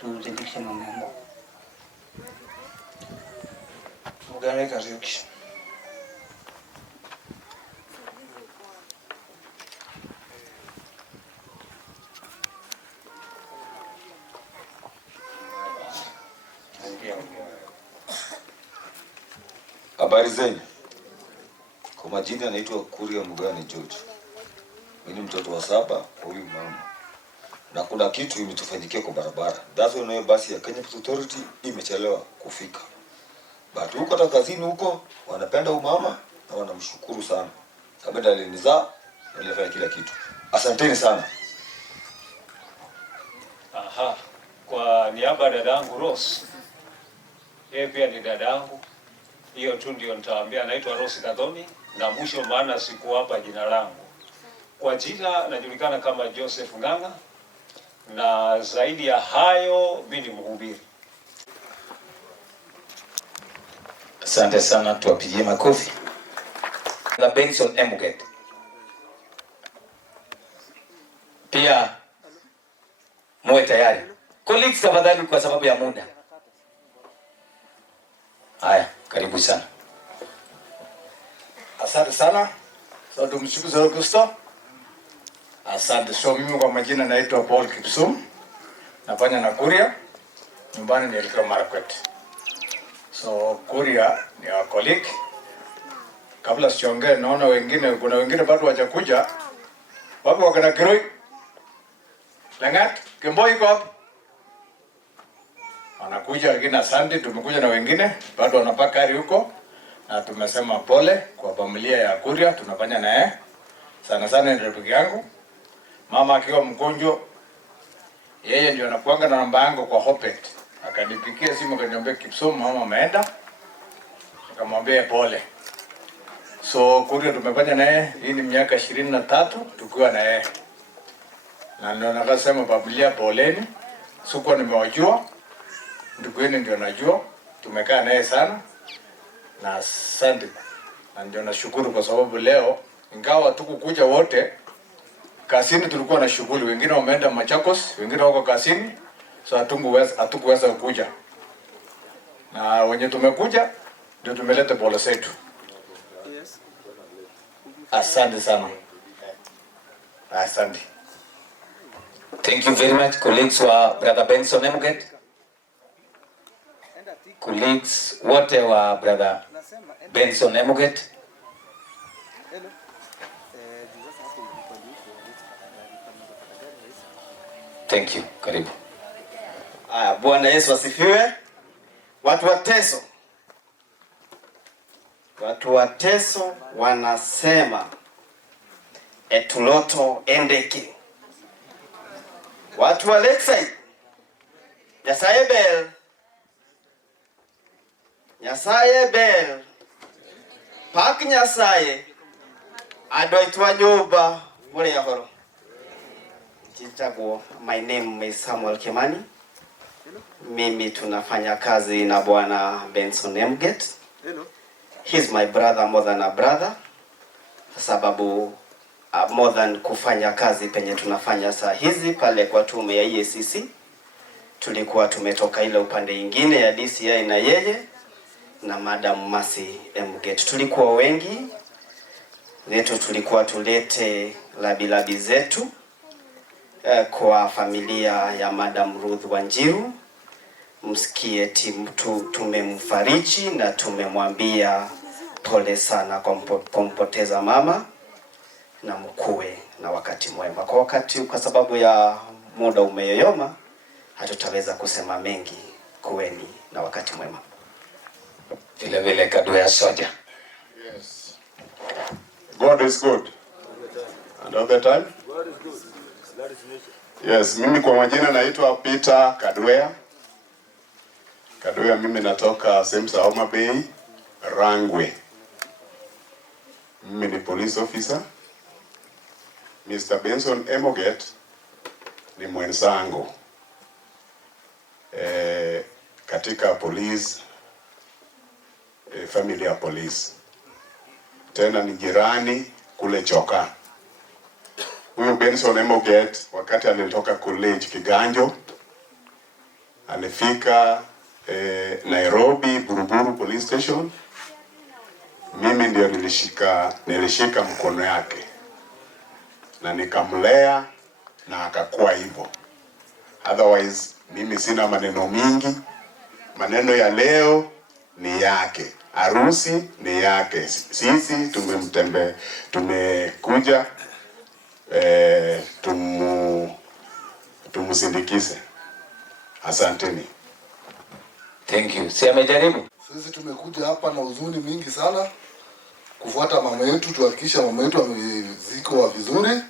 to the diction of Mungu. Mugane Kariuki. Habari zenu. Kwa majina naitwa Kuria Mugane George. Mimi ni mtoto wa 7 kwa huyu mama. Na kuna kitu imetufanyikia kwa barabara. That's why basi ya Kenya Ports Authority imechelewa kufika. But huko hata kazini huko wanapenda umama na wanamshukuru sana. Sababu alinizaa, alifanya kila kitu. Asanteni sana. Aha. Kwa niaba ya dadangu Rose. Yeye pia ni dadangu. Hiyo tu ndio nitawaambia. Naitwa Rose Kadhoni, na mwisho maana siku hapa jina langu. Kwa jina najulikana kama Joseph Nganga, na zaidi ya hayo mimi ni mhubiri. Asante sana, tuwapigie makofi. Na Benson Emuget. Pia muwe tayari. Colleagues tafadhali kwa sababu ya muda. Haya, karibu sana. Asante sana. So tumshukuru sana Kristo. Asante. So mimi kwa majina naitwa Paul Kipsum. Nafanya na Kuria. Nyumbani ni Elgeyo Marakwet. So Kuria ni wa colleague. Kabla siongee, naona wengine, kuna wengine bado hawajakuja. Wapi wakana Kiroi? Langat, Kemboi iko hapo? Wanakuja wengine, asante. Tumekuja na wengine bado wanapaka hali huko, na tumesema pole kwa familia ya Kuria. Tunafanya naye sana sana, ni rafiki yangu. Mama akiwa mgonjwa, yeye ndio anakuanga na namba yangu kwa Hopet. Akanipigia simu akaniambia, Kipsum, mama ameenda. Nikamwambia pole. So Kuria tumefanya naye, hii ni miaka 23 tukiwa na yeye. Na ndio nakasema familia poleni. Sikuwa nimewajua. Ndugu yenu ndio najua. Tumekaa naye sana. Na asante. Na ndio nashukuru kwa sababu leo ingawa tukukuja wote, kazini tulikuwa na shughuli. Wengine wameenda Machakos, wengine wako kazini. So hatukuweza kuja. Na wenye tumekuja ndio tumeleta pole zetu. Asante sana. Asante. Thank you very much, colleagues wa Brother Benson Emuget. Colleagues wote wa Brother Benson Emuget. Thank you. Karibu. Bwana Yesu asifiwe. Watu wa Teso. Watu wa Teso wanasema etuloto endeke. Watu wa Lakeside, Nyasaye bel. Nyasaye bel. Pak Nyasaye. Adoitwa nyoba mure ya horo. Chichago, my name is Samuel Kimani. Mimi tunafanya kazi na Bwana Benson Emuget. He's my brother more than a brother. Sababu more than kufanya kazi penye tunafanya saa hizi pale kwa tume ya EACC. Tulikuwa tumetoka ile upande ingine ya DCI na yeye na Madam Mercy Emget. Tulikuwa wengi zetu, tulikuwa tulete labilabi zetu kwa familia ya Madam Ruth Wanjiru. Msikie tumemfariji na tumemwambia pole sana kwa kumpoteza mama, na mkuwe na wakati mwema. Kwa sababu ya muda umeyoyoma, hatutaweza kusema mengi. Kuweni na wakati mwema. Vile vile Kadwea Soja. Yes. God is good. And all the time? God is good. That is nature. Yes, mimi kwa majina naitwa Peter Kadwea. Kadwea, mimi natoka sehemu za Homa Bay, Rangwe. Mimi ni police officer. Mr. Benson Emoget ni mwenzangu katika police, familia police. Tena ni jirani kule Choka. Huyu Benson Emoget wakati alitoka college Kiganjo, alifika Nairobi Buruburu police station. Mimi ndio nilishika mkono yake na nikamlea na akakuwa hivyo. Otherwise mimi sina maneno mingi. Maneno ya leo ni yake, harusi ni yake. Sisi tumekuja tumusindikize. Asanteni. Thank you. Si amejaribu? Sisi tumekuja hapa na huzuni mingi sana kufuata mama yetu, tuhakikisha mama yetu amezikwa vizuri.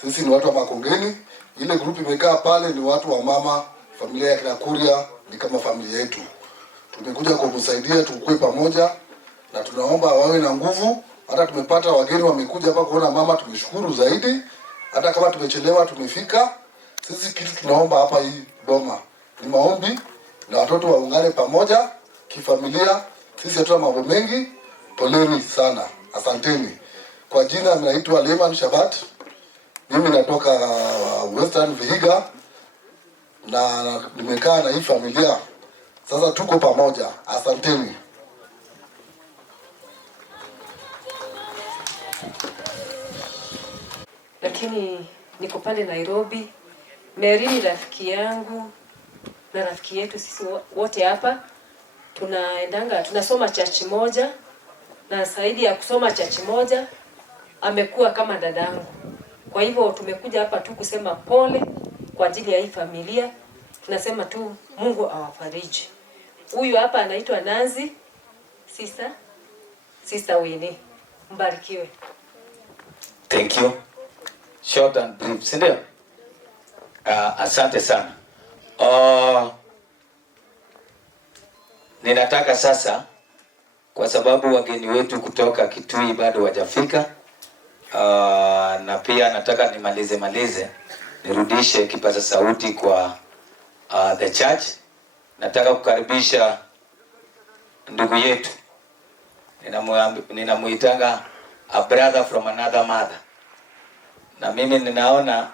Sisi ni watu wa Makongeni. Ile group imekaa pale ni watu wa mama, familia ya kina Kuria ni kama familia yetu. Tumekuja kumsaidia tukue pamoja na tunaomba wawe na nguvu. Hata tumepata wageni wamekuja hapa kuona mama, tumeshukuru zaidi. Hata kama tumechelewa tumefika. Sisi kitu tunaomba hapa hii boma ni maombi na watoto waungane pamoja kifamilia. Sisi hatuna mambo mengi. Poleni sana. Asanteni. Kwa jina naitwa Leman Shabat. Mimi natoka Western Vihiga na nimekaa na hii familia. Sasa tuko pamoja. Asanteni. Lakini niko pale Nairobi. Mary ni rafiki yangu na rafiki yetu, sisi wote hapa tunasoma church moja, na zaidi ya kusoma church moja amekuwa kama dadangu. Kwa hivyo tumekuja hapa tu kusema pole kwa ajili ya hii familia. Tunasema tu Mungu awafariji. Huyu hapa anaitwa Nazi, sister Winnie. Mbarikiwe. Thank you. Short and brief, si ndio? Asante sana. Ninataka sasa, kwa sababu wageni wetu kutoka Kitui bado wajafika, na pia nataka nimalize nirudishe kipaza sauti kwa the church. Nataka kukaribisha ndugu yetu, ninamuitanga a brother from another mother, na mimi ninaona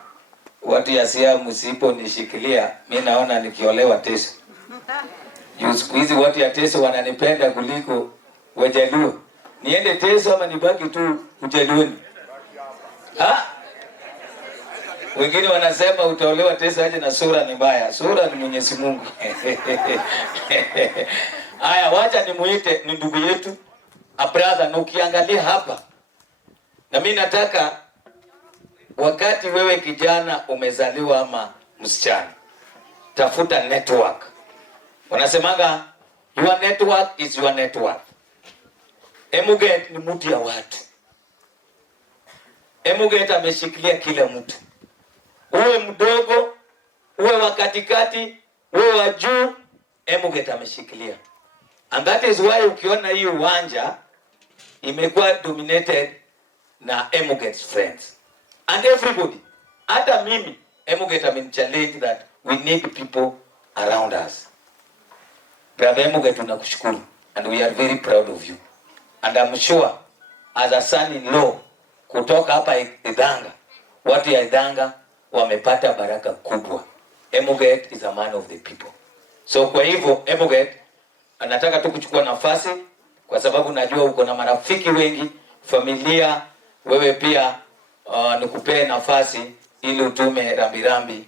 watu ya Siaya msipo nishikilia, mimi naona nikiolewa Teso. Siku hizi watu ya Teso wananipenda kuliko Wajaluo. Niende Teso ama nibaki tu Ujaluoni? Wengine wanasema utaolewa Teso aje na sura ni mbaya. Sura ni Mwenyezi Mungu. Haya, wacha nimuite ni ndugu yetu, a brother. Na ukiangalia hapa, na mimi nataka wakati wewe kijana umezaliwa ama msichana, tafuta network. Wanasemaga your network is your network. Emoget ni mtu ya watu. Emoget ameshikilia kila mtu. Uwe mdogo, uwe wa katikati, uwe wa juu, Emoget ameshikilia. And that is why ukiona hii uwanja imekuwa dominated na Emoget's friends. And everybody, hata mimi, Emoget challenge that we need people around us. Brother Emoget, tunakushukuru and we are very proud of you. And I'm sure as a son-in-law kutoka hapa Idhanga, watu ya Idhanga wamepata baraka kubwa. Emuget is a man of the people. So kwa hivyo Emuget anataka tu kuchukua nafasi, kwa sababu najua uko na marafiki wengi, familia, wewe pia nikupee nafasi ili utume rambirambi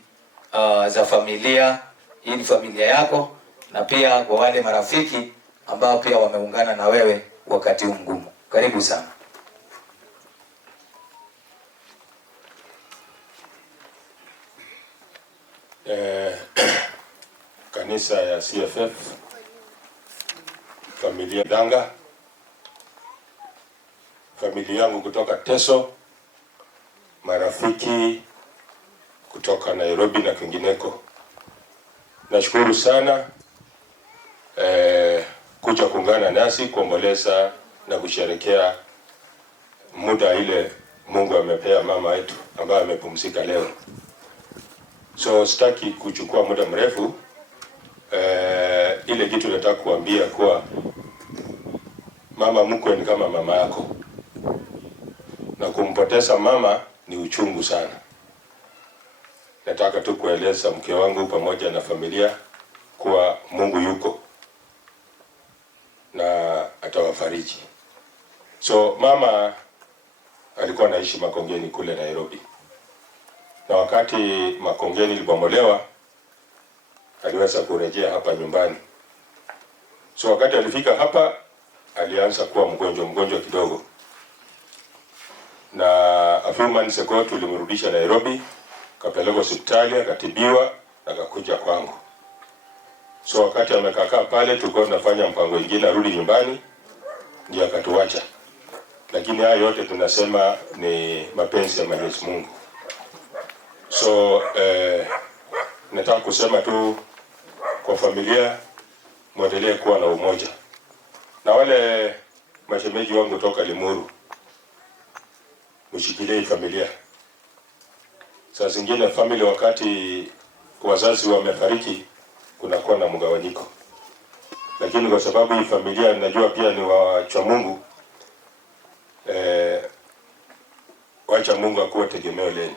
za familia, ili familia yako, na pia kwa wale marafiki ambao pia wameungana na wewe wakati mgumu. Karibu sana. Kanisa ya CFF, familia Idhanga, familia yangu kutoka Teso, marafiki kutoka Nairobi na kwingineko. Nashukuru sana kuja kuungana nasi kuomboleza na kusherekea muda ile Mungu amepea mama yetu ambaye amepumzika leo. So sitaki kuchukua muda mrefu. Ile kitu nataka kuambia kuwa mama mkwe ni kama mama yako, na kumpoteza mama ni uchungu sana. Nataka tu kueleza mke wangu pamoja na familia kuwa Mungu yuko na atawafariji. So mama alikuwa anaishi Makongeni kule Nairobi, na wakati Makongeni ilibomolewa aliweza kurejea hapa nyumbani. So wakati alifika hapa alianza kuwa mgonjwa kidogo, na a few months ago tulimrudisha Nairobi, kapelekwa hospitali, akatibiwa, akakuja kwangu. So wakati amekaa pale tulikuwa tunafanya mpango mwingine arudi nyumbani, ndio akatuacha. Lakini haya yote tunasema ni mapenzi ya Mwenyezi Mungu. So nataka kusema tu kwa familia, muendelee kuwa na umoja. Na wale mashemeji wangu toka Limuru, mshikilie familia. Saa zingine familia wakati wazazi wamefariki kunakuwa na mgawanyiko. Lakini kwa sababu hii familia najua pia ni wacha Mungu, wacha Mungu akuwe tegemeo lenu.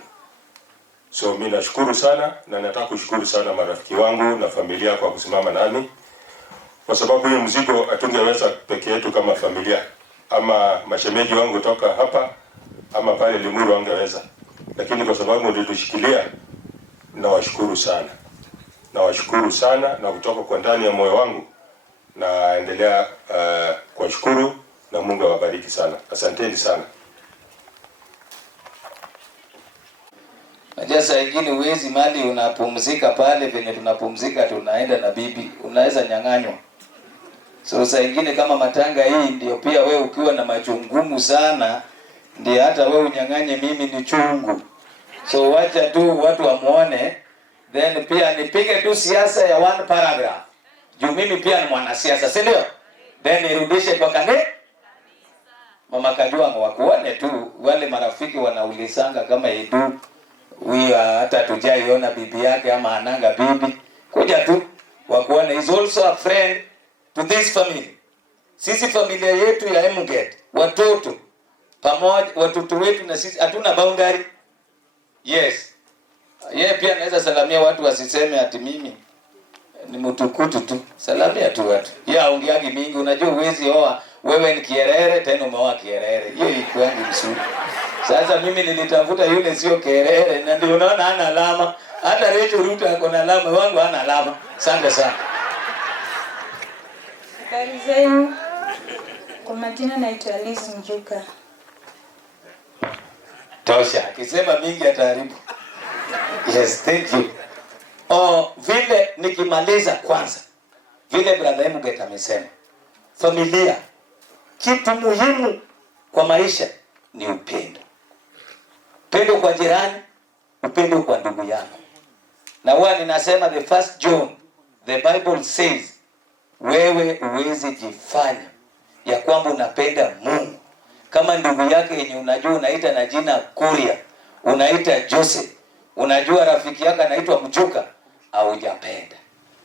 So mimi nashukuru sana, na nataka kushukuru sana marafiki wangu na familia kwa kusimama nami, kwa sababu hiyo mzigo hatungeweza peke yetu kama familia, ama mashemeji wangu toka hapa ama pale Limuru wangeweza. Lakini kwa sababu mlitushikilia, nawashukuru sana. Nawashukuru sana, na kutoka kwa ndani ya moyo wangu naendelea kuwashukuru, na Mungu awabariki sana. Asanteni sana. Najua saa ingine uwezi mali unapumzika pale venye tunapumzika tunaenda na bibi, unaweza nyang'anywa. So saa ingine kama matanga hii ndio pia wewe ukiwa na machungumu sana, ndio hata wewe unyang'anye mimi ni chungu. So wacha tu watu wamuone, then pia nipige tu siasa ya one paragraph. Juu mimi pia ni mwanasiasa, si ndio? Then nirudishe kwa kanisa. Mama Kajua wakuone tu, wale marafiki wanaulizanga kama Edu huyu hata tujaiona bibi yake ama ananga bibi, kuja tu wakuone. Is also a friend to this family. Sisi familia yetu ya Emuget, watoto pamoja, watoto wetu na sisi hatuna boundary. Yes, yeye pia anaweza salamia watu wasiseme ati mimi ni mtukutu tu. Salamia tu watu. Yeye aongeagi mingi, unajua uwezi oa wewe ni kierere tena umeoa kierere. Hiyo ikuangi mzuri. Sasa mimi nilitafuta yule sio kierere, na ndio unaona hana alama. Hata Rachel Ruto ako na alama, wangu hana alama. Asante sana. Habari zenu. Kwa majina naitwa Liz Mjuka. Tosha, akisema mingi ataharibu. Yes, thank you. Vile nikimaliza kwanza, vile brother Emuget amesema, familia, kitu muhimu kwa maisha ni upendo. Upendo kwa jirani, upendo kwa ndugu yako. Na huwa ninasema the first John, the Bible says, wewe uweze jifanya ya kwamba unapenda Mungu kama ndugu yake yenye unajua unaita na jina Kuria, unaita Joseph, unajua rafiki yako anaitwa Mjuka, au hujapenda.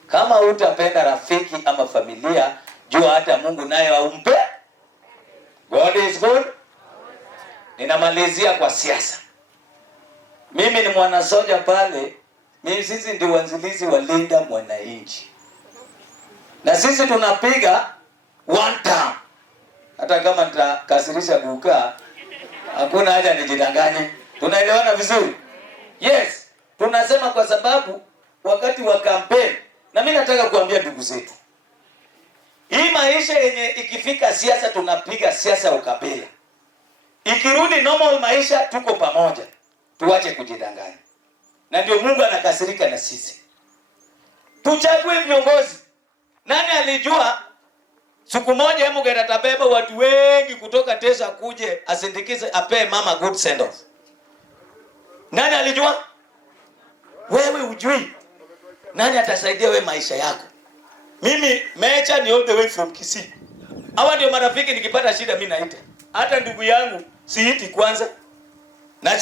Kama hutapenda rafiki ama familia, jua hata Mungu naye haumpe. God is good. Ninamalizia kwa siasa. Mimi ni mwanasoja pale. Sisi ndio wanzilizi wa Linda Mwananchi. Na sisi tunapiga one term. Hata kama nitakasirisha kukaa, hakuna haja nijidanganye. Tunaelewana vizuri? Yes, tunasema kwa sababu wakati wa campaign, na mimi nataka kuambia ndugu zetu, hii maisha yenye ikifika siasa tunapiga siasa ya ukabila. Ikirudi normal maisha tuko pamoja. Tuache kujidanganya. Na ndio Mungu anakasirika na sisi. Tuchague viongozi. Nani alijua siku moja Emuget atabeba watu wengi kutoka Tesa kuje asindikize ape mama good send off? Nani alijua? Wewe ujui. Nani atasaidia we maisha yako? Mimi Mecha ni all the way from Kisii. Hawa ndio marafiki nikipata shida mimi naita. Hata ndugu yangu siiti kwanza. Na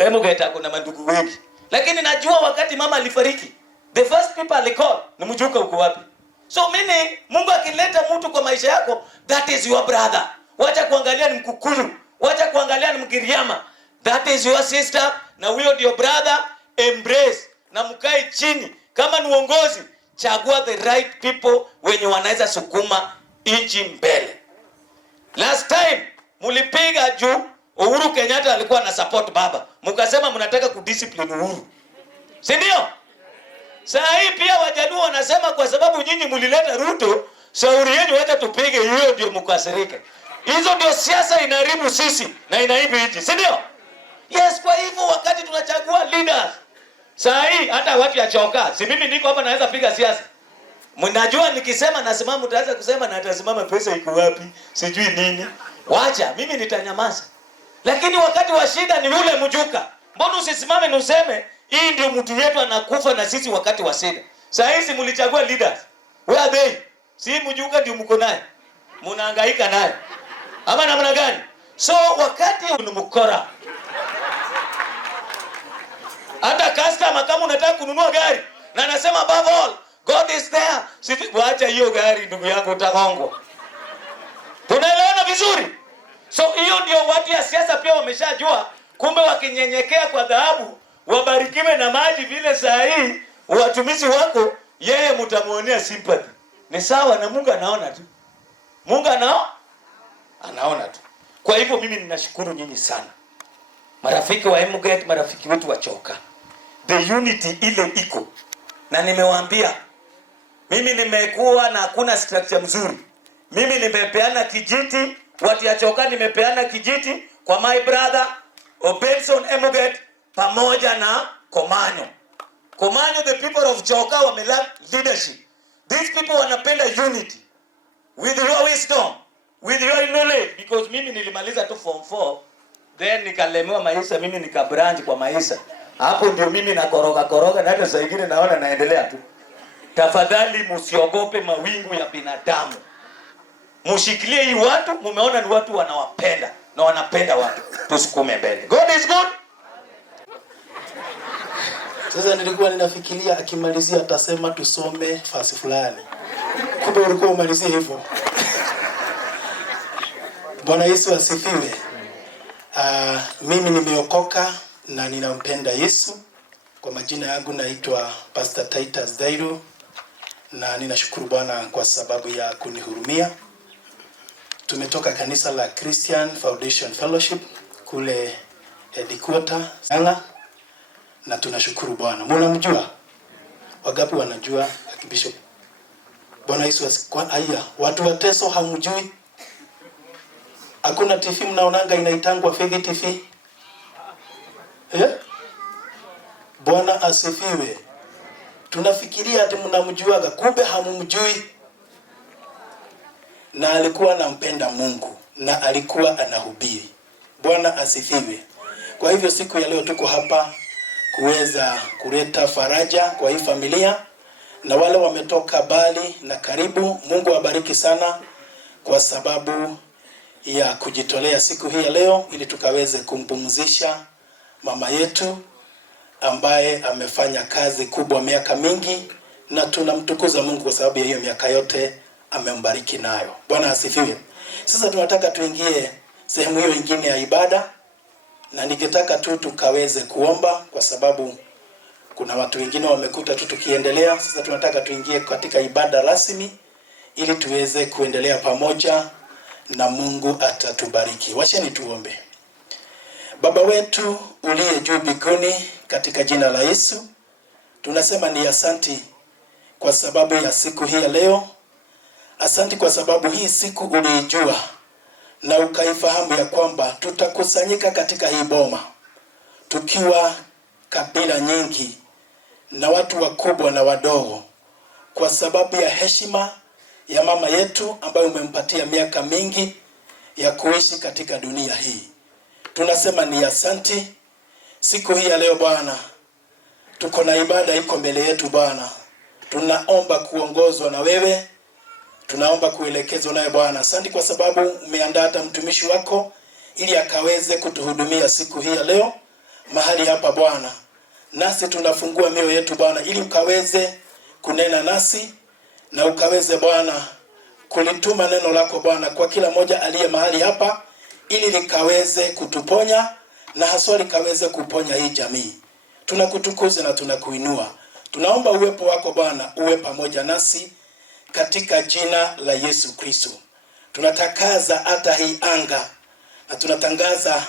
Emuget ako na mandugu wengi. Lakini najua wakati mama alifariki, the first people alicall ni Mujuka uko wapi? So meaning Mungu akileta mtu kwa maisha yako, that is your brother. Wacha kuangalia ni Mkukuyu, wacha kuangalia ni Mgiriama. That is your sister na huyo ndio brother. Embrace na mkae chini. Kama ni uongozi, chagua the right people wenye wanaweza sukuma inchi mbele. Last time mulipiga juu Uhuru Kenyatta alikuwa na support baba. Mkasema mnataka kudiscipline Uhuru. Si ndio? Saa hii pia Wajaluo wanasema kwa sababu nyinyi mlileta Ruto, shauri yenu wacha tupige, hiyo ndio mkasirike. Hizo ndio siasa inaharibu sisi na inaibu nchi. Si ndio? Yes, kwa hivyo wakati tunachagua leaders, saa hii hata watu ya choka, si mimi niko hapa naweza piga siasa. Mnajua nikisema nasimama mtaanza kusema na atasimama pesa iko wapi? Sijui nini. Wacha, mimi nitanyamaza. Lakini wakati wa shida ni yule Mujuka. Mbona usisimame na useme hii ndio mtu yetu anakufa na sisi wakati wa shida? Saa hizi mlichagua leaders. Where are they? Si Mujuka ndio mko naye. Mnahangaika naye. Ama namna gani? So wakati ni mkora. Hata customer kama unataka kununua gari na anasema above all God is there. Sisi waacha hiyo gari ndugu yangu utahongwa. Tunaelewana vizuri? So hiyo ndio watu ya siasa pia wameshajua, kumbe wakinyenyekea kwa dhahabu, wabarikiwe na maji vile saa hii, watumishi wako, yeye mtamuonea sympathy. Ni sawa na Mungu anaona tu. Mungu anaona tu. Kwa hivyo mimi ninashukuru nyinyi sana. Marafiki wa Emuget, marafiki wetu wa Choka. The unity ile iko. Na nimewaambia, mimi nimekuwa na hakuna structure mzuri. Mimi nimepeana kijiti, watu ya Choka nimepeana kijiti kwa my brother Benson Emuget pamoja na Komanyo. Komanyo, the people of Choka wamelack leadership. These people wanapenda unity. With your wisdom, with your knowledge, because mimi nilimaliza tu form 4, then nikalemewa maisha, mimi nikabranch kwa maisha. Hapo ndio mimi nakoroga na hata saa nyingine naona naendelea tu. Tafadhali msiogope mawingu ya binadamu. Mushikilie hii watu, mumeona ni watu wanawapenda na wanapenda watu. Tusukume mbele. God is good. Sasa nilikuwa ninafikiria akimalizia atasema tusome fasi fulani. Kumbe ulikuwa umalizie hivyo. Bwana Yesu asifiwe. Mimi nimeokoka na ninampenda Yesu. Kwa majina yangu naitwa Pastor Titus Dairu na ninashukuru Bwana kwa sababu ya kunihurumia. Tumetoka kanisa la Christian Foundation Fellowship kule headquarter Sanga na tunashukuru Bwana. Mnamjua? Wagapi wanajua Bishop? Bwana Yesu asifiwe. Watu wa Teso hamjui? Hakuna TV mnaonanga inaitangwa Faith TV? Bwana asifiwe. Tunafikiria ati mnamjuaga, kumbe hamumjui. Na alikuwa anampenda Mungu na alikuwa anahubiri. Bwana asifiwe. Kwa hivyo siku ya leo tuko hapa kuweza kuleta faraja kwa hii familia na wale wametoka bali na karibu. Mungu awabariki sana kwa sababu ya kujitolea siku hii ya leo ili tukaweze kumpumzisha mama yetu ambaye amefanya kazi kubwa miaka mingi, na tunamtukuza Mungu kwa sababu ya hiyo miaka yote amembariki nayo. Bwana asifiwe. Sasa tunataka tuingie sehemu hiyo ingine ya ibada, na ningetaka tu tukaweze kuomba kwa sababu kuna watu wengine wamekuta tu tukiendelea. Sasa tunataka tuingie katika ibada rasmi ili tuweze kuendelea pamoja na Mungu atatubariki. Wacheni tuombe. Baba wetu uliye juu mbinguni, katika jina la Yesu tunasema ni asanti kwa sababu ya siku hii ya leo. Asanti kwa sababu hii siku uliijua na ukaifahamu ya kwamba tutakusanyika katika hii boma tukiwa kabila nyingi na watu wakubwa na wadogo, kwa sababu ya heshima ya mama yetu ambayo umempatia miaka mingi ya kuishi katika dunia hii. Tunasema ni asanti siku hii ya leo Bwana. Tuko na ibada iko mbele yetu Bwana. Tunaomba kuongozwa na wewe. Tunaomba kuelekezwa nawe Bwana. Asante kwa sababu umeandaa hata mtumishi wako ili akaweze kutuhudumia siku hii ya leo mahali hapa Bwana. Nasi tunafungua mioyo yetu Bwana ili ukaweze kunena nasi na ukaweze Bwana kulituma neno lako Bwana kwa kila mmoja aliye mahali hapa ili likaweze kutuponya na haswa likaweze kuponya hii jamii. Tunakutukuza na tunakuinua. Tunaomba uwepo wako Bwana uwe pamoja nasi katika jina la Yesu Kristo. Tunatakaza hata hii anga na tunatangaza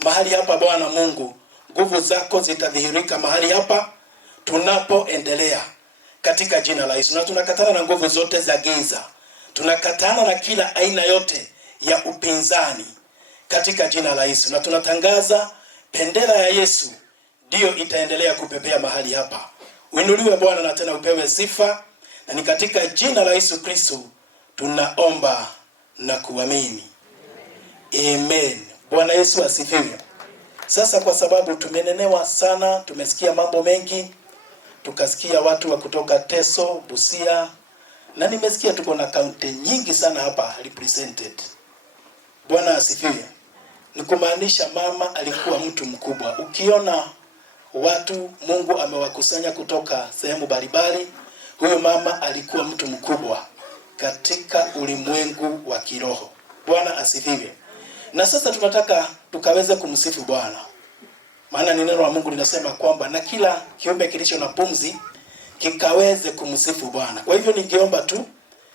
mahali hapa Bwana Mungu, nguvu zako zitadhihirika mahali hapa tunapoendelea katika jina la Yesu. Na tunakatana na nguvu zote za giza. Tunakatana na kila aina yote ya upinzani katika jina la Yesu. Na tunatangaza bendera ya Yesu ndio itaendelea kupepea mahali hapa. Uinuliwe Bwana na tena upewe sifa, na ni katika jina la Yesu Kristo tunaomba na kuamini. Amen. Bwana Yesu asifiwe. Sasa kwa sababu tumenenewa sana, tumesikia mambo mengi, tukasikia watu wa kutoka Teso, Busia, na nimesikia tuko na kaunti nyingi sana hapa represented. Bwana asifiwe. Ni kumaanisha mama alikuwa mtu mkubwa. Ukiona watu Mungu amewakusanya kutoka sehemu mbalimbali, huyo mama alikuwa mtu mkubwa katika ulimwengu wa kiroho. Bwana asifiwe. Na sasa tunataka tukaweze kumsifu Bwana. Maana ni neno la Mungu linasema kwamba na kila kiumbe kilicho na pumzi kikaweze kumsifu Bwana. Kwa hivyo ningeomba tu,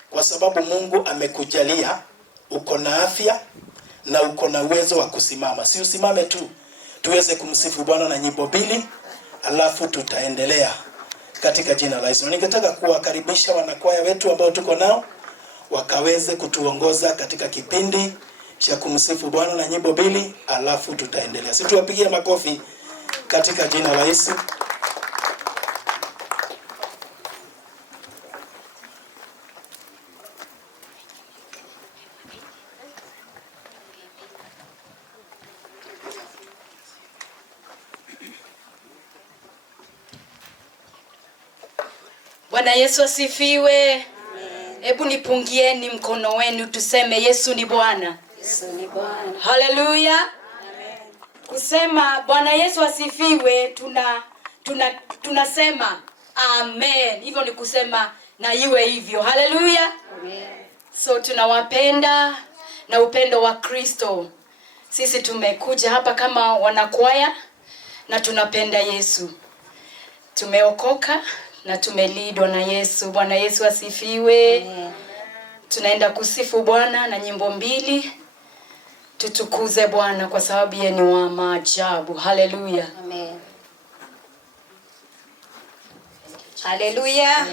kwa sababu Mungu amekujalia uko na afya na uko na uwezo wa kusimama, si usimame tu, tuweze kumsifu Bwana na nyimbo mbili, alafu tutaendelea katika jina la Yesu. Ningetaka kuwakaribisha wanakwaya wetu ambao tuko nao wakaweze kutuongoza katika kipindi cha kumsifu Bwana na nyimbo mbili, alafu tutaendelea. Sisi tuwapigie makofi katika jina la Yesu. Bwana Yesu asifiwe. Hebu nipungieni mkono wenu tuseme Yesu ni Bwana. Yesu ni Bwana. Haleluya. Amen. Kusema Bwana Yesu asifiwe, tunasema amen. Hivyo ni kusema na iwe hivyo. Haleluya. Amen. So tunawapenda na upendo wa Kristo. Sisi tumekuja hapa kama wanakwaya na tunapenda Yesu. Tumeokoka na tumelidwa na Yesu. Bwana Yesu asifiwe. Amen. Tunaenda kusifu Bwana na nyimbo mbili. Tutukuze Bwana kwa sababu yeye ni wa maajabu. Haleluya. Amen. Haleluya.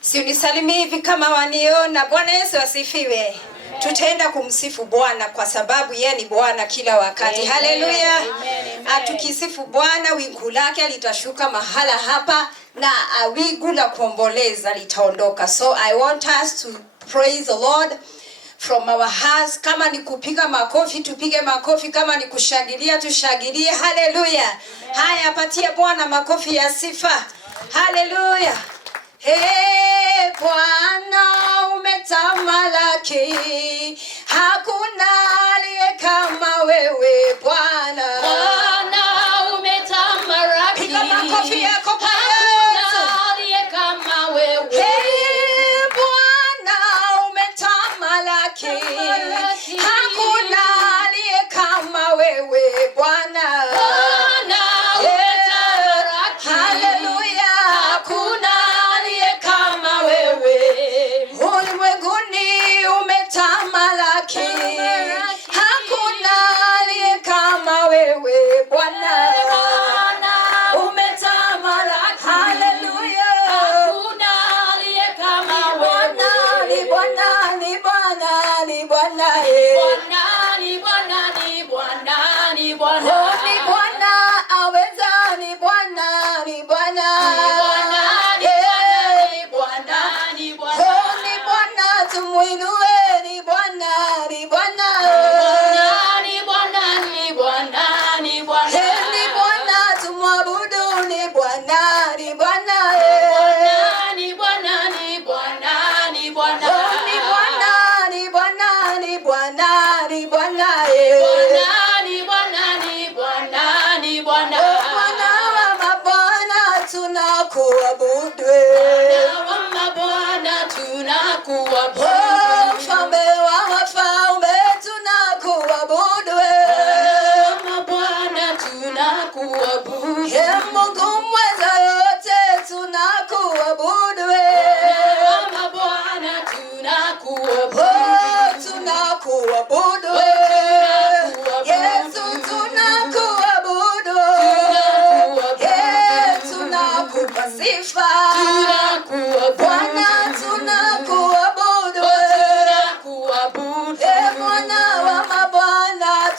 Si unisalimie hivi kama waniona. Bwana Yesu asifiwe. Tutaenda kumsifu Bwana kwa sababu yeye ni Bwana kila wakati. Haleluya. Tukisifu Bwana, wingu lake litashuka mahala hapa na wingu la kuomboleza litaondoka. So I want us to praise the Lord from our hearts. Kama ni kupiga makofi tupige makofi, kama ni kushangilia tushangilie. Haleluya. Haya, patia Bwana makofi ya sifa. Haleluya. Hey, Bwana umetamalaki, hakuna aliye kama wewe Bwana. Bwana umetamalaki, piga makofi yako kwa hakuna aliye kama wewe. Hey, Bwana umetamalaki, hakuna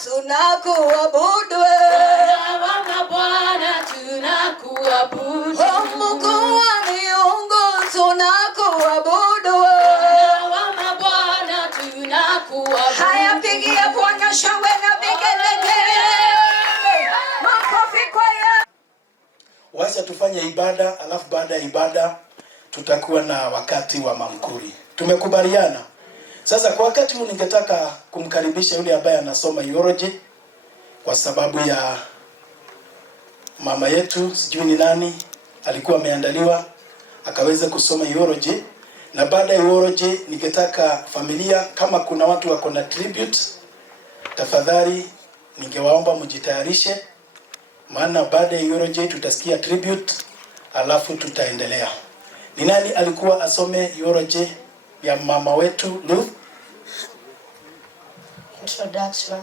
tunakuabudu. Bwana wa mabwana tunakuabudu. Mungu wa miungu tunakuabudu. Bwana wa mabwana tunakuabudu. Haya, pigia Bwana shangwe na vigelegele. Makofi kwa Yesu. Wacha tufanye ibada, alafu baada ya ibada tutakuwa na wakati wa mamkuri. Tumekubaliana? Sasa kwa wakati huu ningetaka kumkaribisha yule ambaye anasoma theology kwa sababu ya mama yetu, sijui ni nani alikuwa ameandaliwa akaweza kusoma theology, na baada ya theology ningetaka familia, kama kuna watu wako na tribute, tafadhali ningewaomba mjitayarishe, maana baada ya theology tutasikia tribute alafu tutaendelea. Ni nani alikuwa asome theology ya mama wetu Ruth? Introduction.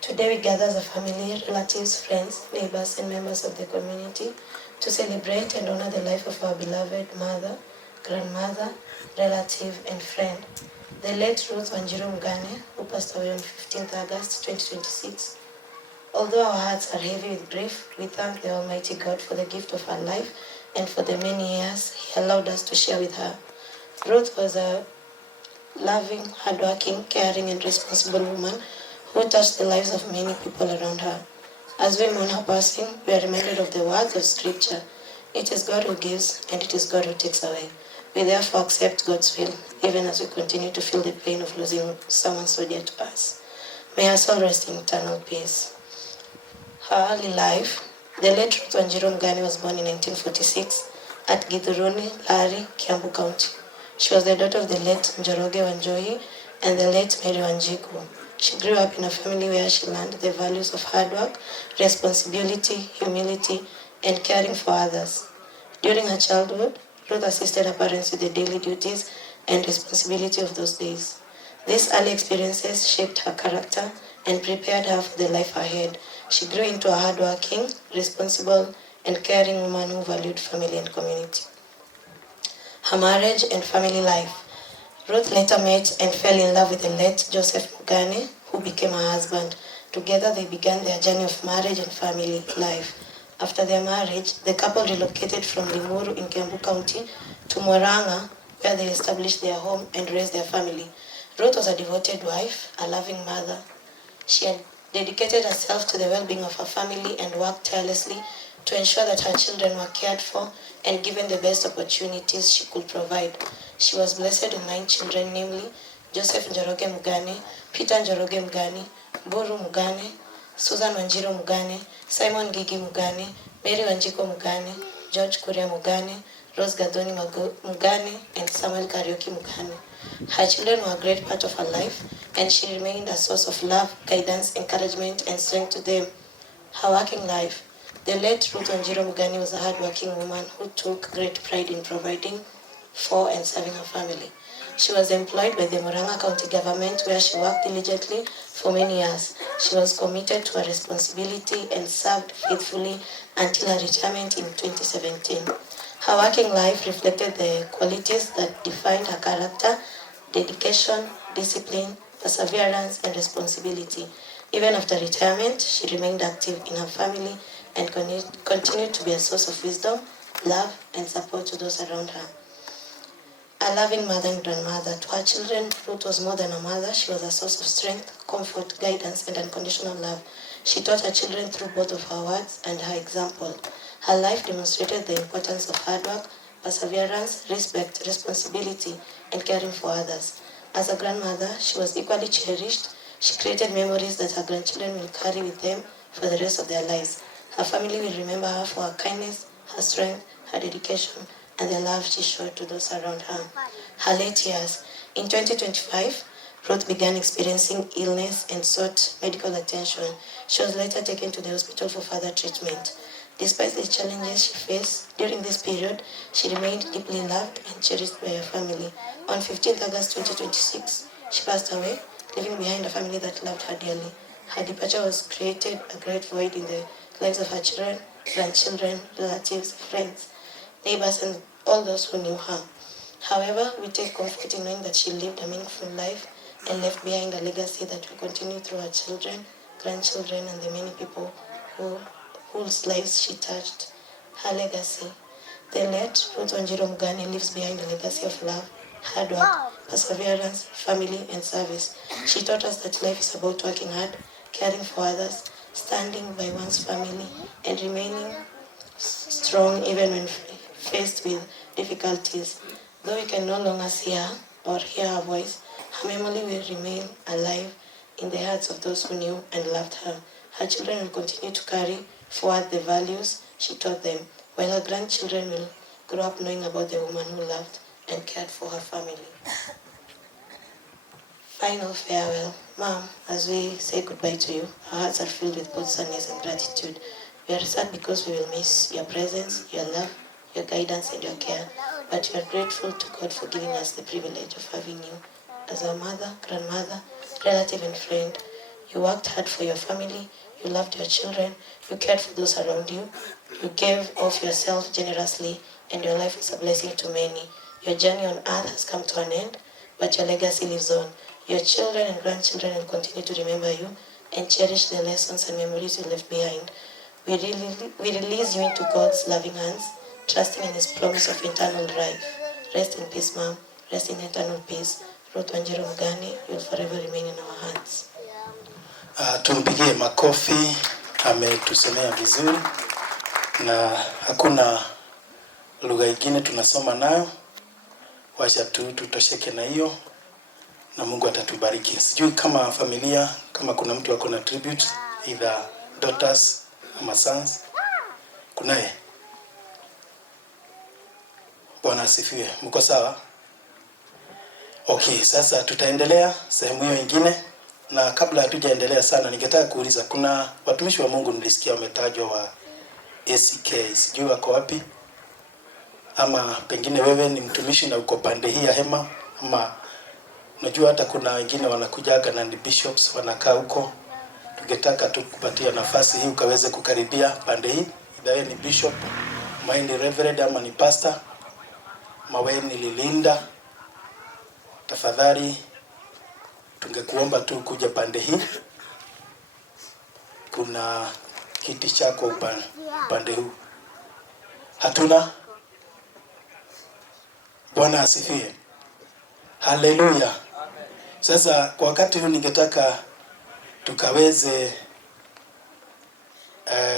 Today we gather as a family, relatives, friends, neighbors, and members of the community to celebrate and honor the life of our beloved mother, grandmother, relative, and friend, the late Ruth Wanjiru Mugane, who passed away on 15th August 2026. Although our hearts are heavy with grief, we thank the Almighty God for the gift of her life and for the many years He allowed us to share with her. Ruth was a loving, hardworking, caring, and responsible woman who touched the lives of many people around her. As we mourn her passing, we are reminded of the words of Scripture. It is God who gives, and it is God who takes away. We therefore accept God's will, even as we continue to feel the pain of losing someone so dear to us. May her soul rest in eternal peace. Her early life. The late Ruth Wanjiru Mugane was born in 1946 at Githuruni, Lari, Kiambu County. She was the daughter of the late Njoroge Wanjohi and the late Mary Wanjiku. She grew up in a family where she learned the values of hard work, responsibility, humility, and caring for others. During her childhood, Ruth assisted her parents with the daily duties and responsibility of those days. These early experiences shaped her character and prepared her for the life ahead. She grew into a hardworking, responsible, and caring woman who valued family and community. Her marriage and family life. Ruth later met and fell in love with the late Joseph Mugane, who became her husband. Together they began their journey of marriage and family life. After their marriage, the couple relocated from Limuru in Kiambu County to Murang'a, where they established their home and raised their family. Ruth was a devoted wife, a loving mother. She had dedicated herself to the well-being of her family and worked tirelessly to ensure that her children were cared for and given the best opportunities she could provide. She was blessed with 9 children, namely Joseph Njoroge Mugane, Peter Njoroge Mugane, Buru Mugane, Susan Wanjiru Mugane, Simon Gigi Mugane, Mary Wanjiko Mugane, George Kuria Mugane, Rose Gadoni Mugane, and Samuel Kariuki Mugane. Her children were a great part of her life, and she remained a source of love, guidance, encouragement, and strength to them. Her working life. The late Ruth Wanjiru Mugane was a hard-working woman who took great pride in providing for and serving her family. She was employed by the Murang'a County government, where she worked diligently for many years. She was committed to her responsibility and served faithfully until her retirement in 2017. Her working life reflected the qualities that defined her character: dedication, discipline, perseverance, and responsibility. Even after retirement, she remained active in her family and continued to be a source of wisdom, love, and support to those around her. A loving mother and grandmother. To her children, Ruth was more than a mother. She was a source of strength, comfort, guidance, and unconditional love. She taught her children through both of her words and her example. Her life demonstrated the importance of hard work, perseverance, respect, responsibility, and caring for others. As a grandmother, she was equally cherished. She created memories that her grandchildren will carry with them for the rest of their lives. Her family will remember her for her kindness, her strength, her dedication, and the love she showed to those around her. Her late years. In 2025, Ruth began experiencing illness and sought medical attention. She was later taken to the hospital for further treatment. Despite the challenges she faced during this period, she remained deeply loved and cherished by her family. On 15th August 2026, she passed away, leaving behind a family that loved her dearly. Her departure was created a great void in the lives of her children, grandchildren, relatives, friends, neighbors, and all those who knew her. However, we take comfort in knowing that she lived a meaningful life, and left behind a legacy that will continue through her children, grandchildren, and the many people whose lives she touched. Her legacy. The late Ruth Wanjiru Mugane leaves behind a legacy of love, hard work, perseverance, family, and service. She taught us that life is about working hard, caring for others, standing by one's family, and remaining strong even when faced with difficulties. Though we can no longer see her or hear her voice, her memory will remain alive in the hearts of those who knew and loved her. Her children will continue to carry forward the values she taught them, while her grandchildren will grow up knowing about the woman who loved and cared for her family. Final farewell. Mom, as we say goodbye to you, our hearts are filled with both sadness and gratitude. We are sad because we will miss your presence, your love, your guidance, and your care, but we are grateful to God for giving us the privilege of having you as our mother, grandmother, relative, and friend. You worked hard for your family, you loved your children, you cared for those around you, you gave of yourself generously, and your life is a blessing to many. Your journey on earth has come to an end, but your legacy lives on. Your children and grandchildren will continue to remember you and cherish the lessons and memories you left behind. We release you into God's loving hands, trusting in His promise of eternal life. Rest in peace, Mom. Rest in eternal peace. Ruth Wanjiru Mugane, you will forever remain in our hands. Tumpigie makofi, ametusemea vizuri na hakuna lugha ingine tunasoma nayo. Wacha tu tutosheke na hiyo na Mungu atatubariki. Sijui kama familia, kama kuna mtu ako na tribute, either daughters ama sons. Kunaye? Bwana asifiwe. Mko sawa? Okay, sasa tutaendelea sehemu hiyo nyingine, na kabla hatujaendelea sana ningetaka kuuliza, kuna watumishi wa Mungu nilisikia wametajwa wa ACK. Sijui wako wapi? Ama pengine wewe ni mtumishi na uko pande hii ya hema, ama unajua hata kuna wengine wanakujaga na ni bishops wanakaa huko. Tungetaka tu kupatia nafasi hii ukaweze kukaribia pande hii. Idawe ni bishop, mawe ni reverend ama ni pastor, mawe ni Lilinda. Tafadhali tungekuomba tu kuja pande hii. Kuna kiti chako upande huu. Hatuna? Bwana asifiwe. Haleluya. Sasa kwa wakati huu ningetaka tukaweze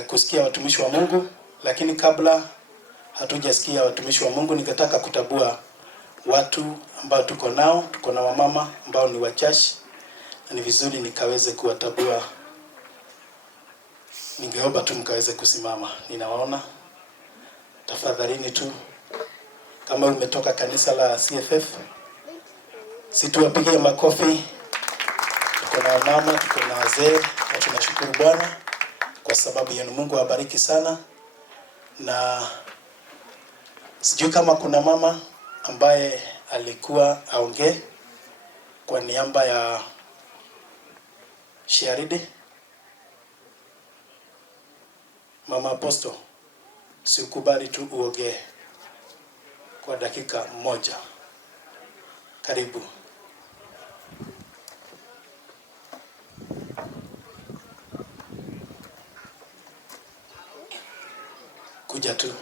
kusikia watumishi wa Mungu, lakini kabla hatujasikia watumishi wa Mungu ningetaka kutabua watu ambao tuko nao. Tuko na wamama ambao ni wachache, na ni vizuri nikaweze kuwatabua. Ningeomba tu mkaweze kusimama. Ninawaona. Tafadhalini tu, kama umetoka kanisa la CFF, situwapigie makofi. Tuko na wamama, tuko na wazee, na tunashukuru Bwana kwa sababu yenu. Mungu awabariki sana. Na sijui kama kuna mama ambaye alikuwa aongee kwa niaba ya Shiaridi. Mama Apostle, siukubali tu uongee kwa dakika moja. Karibu. Kuja tu.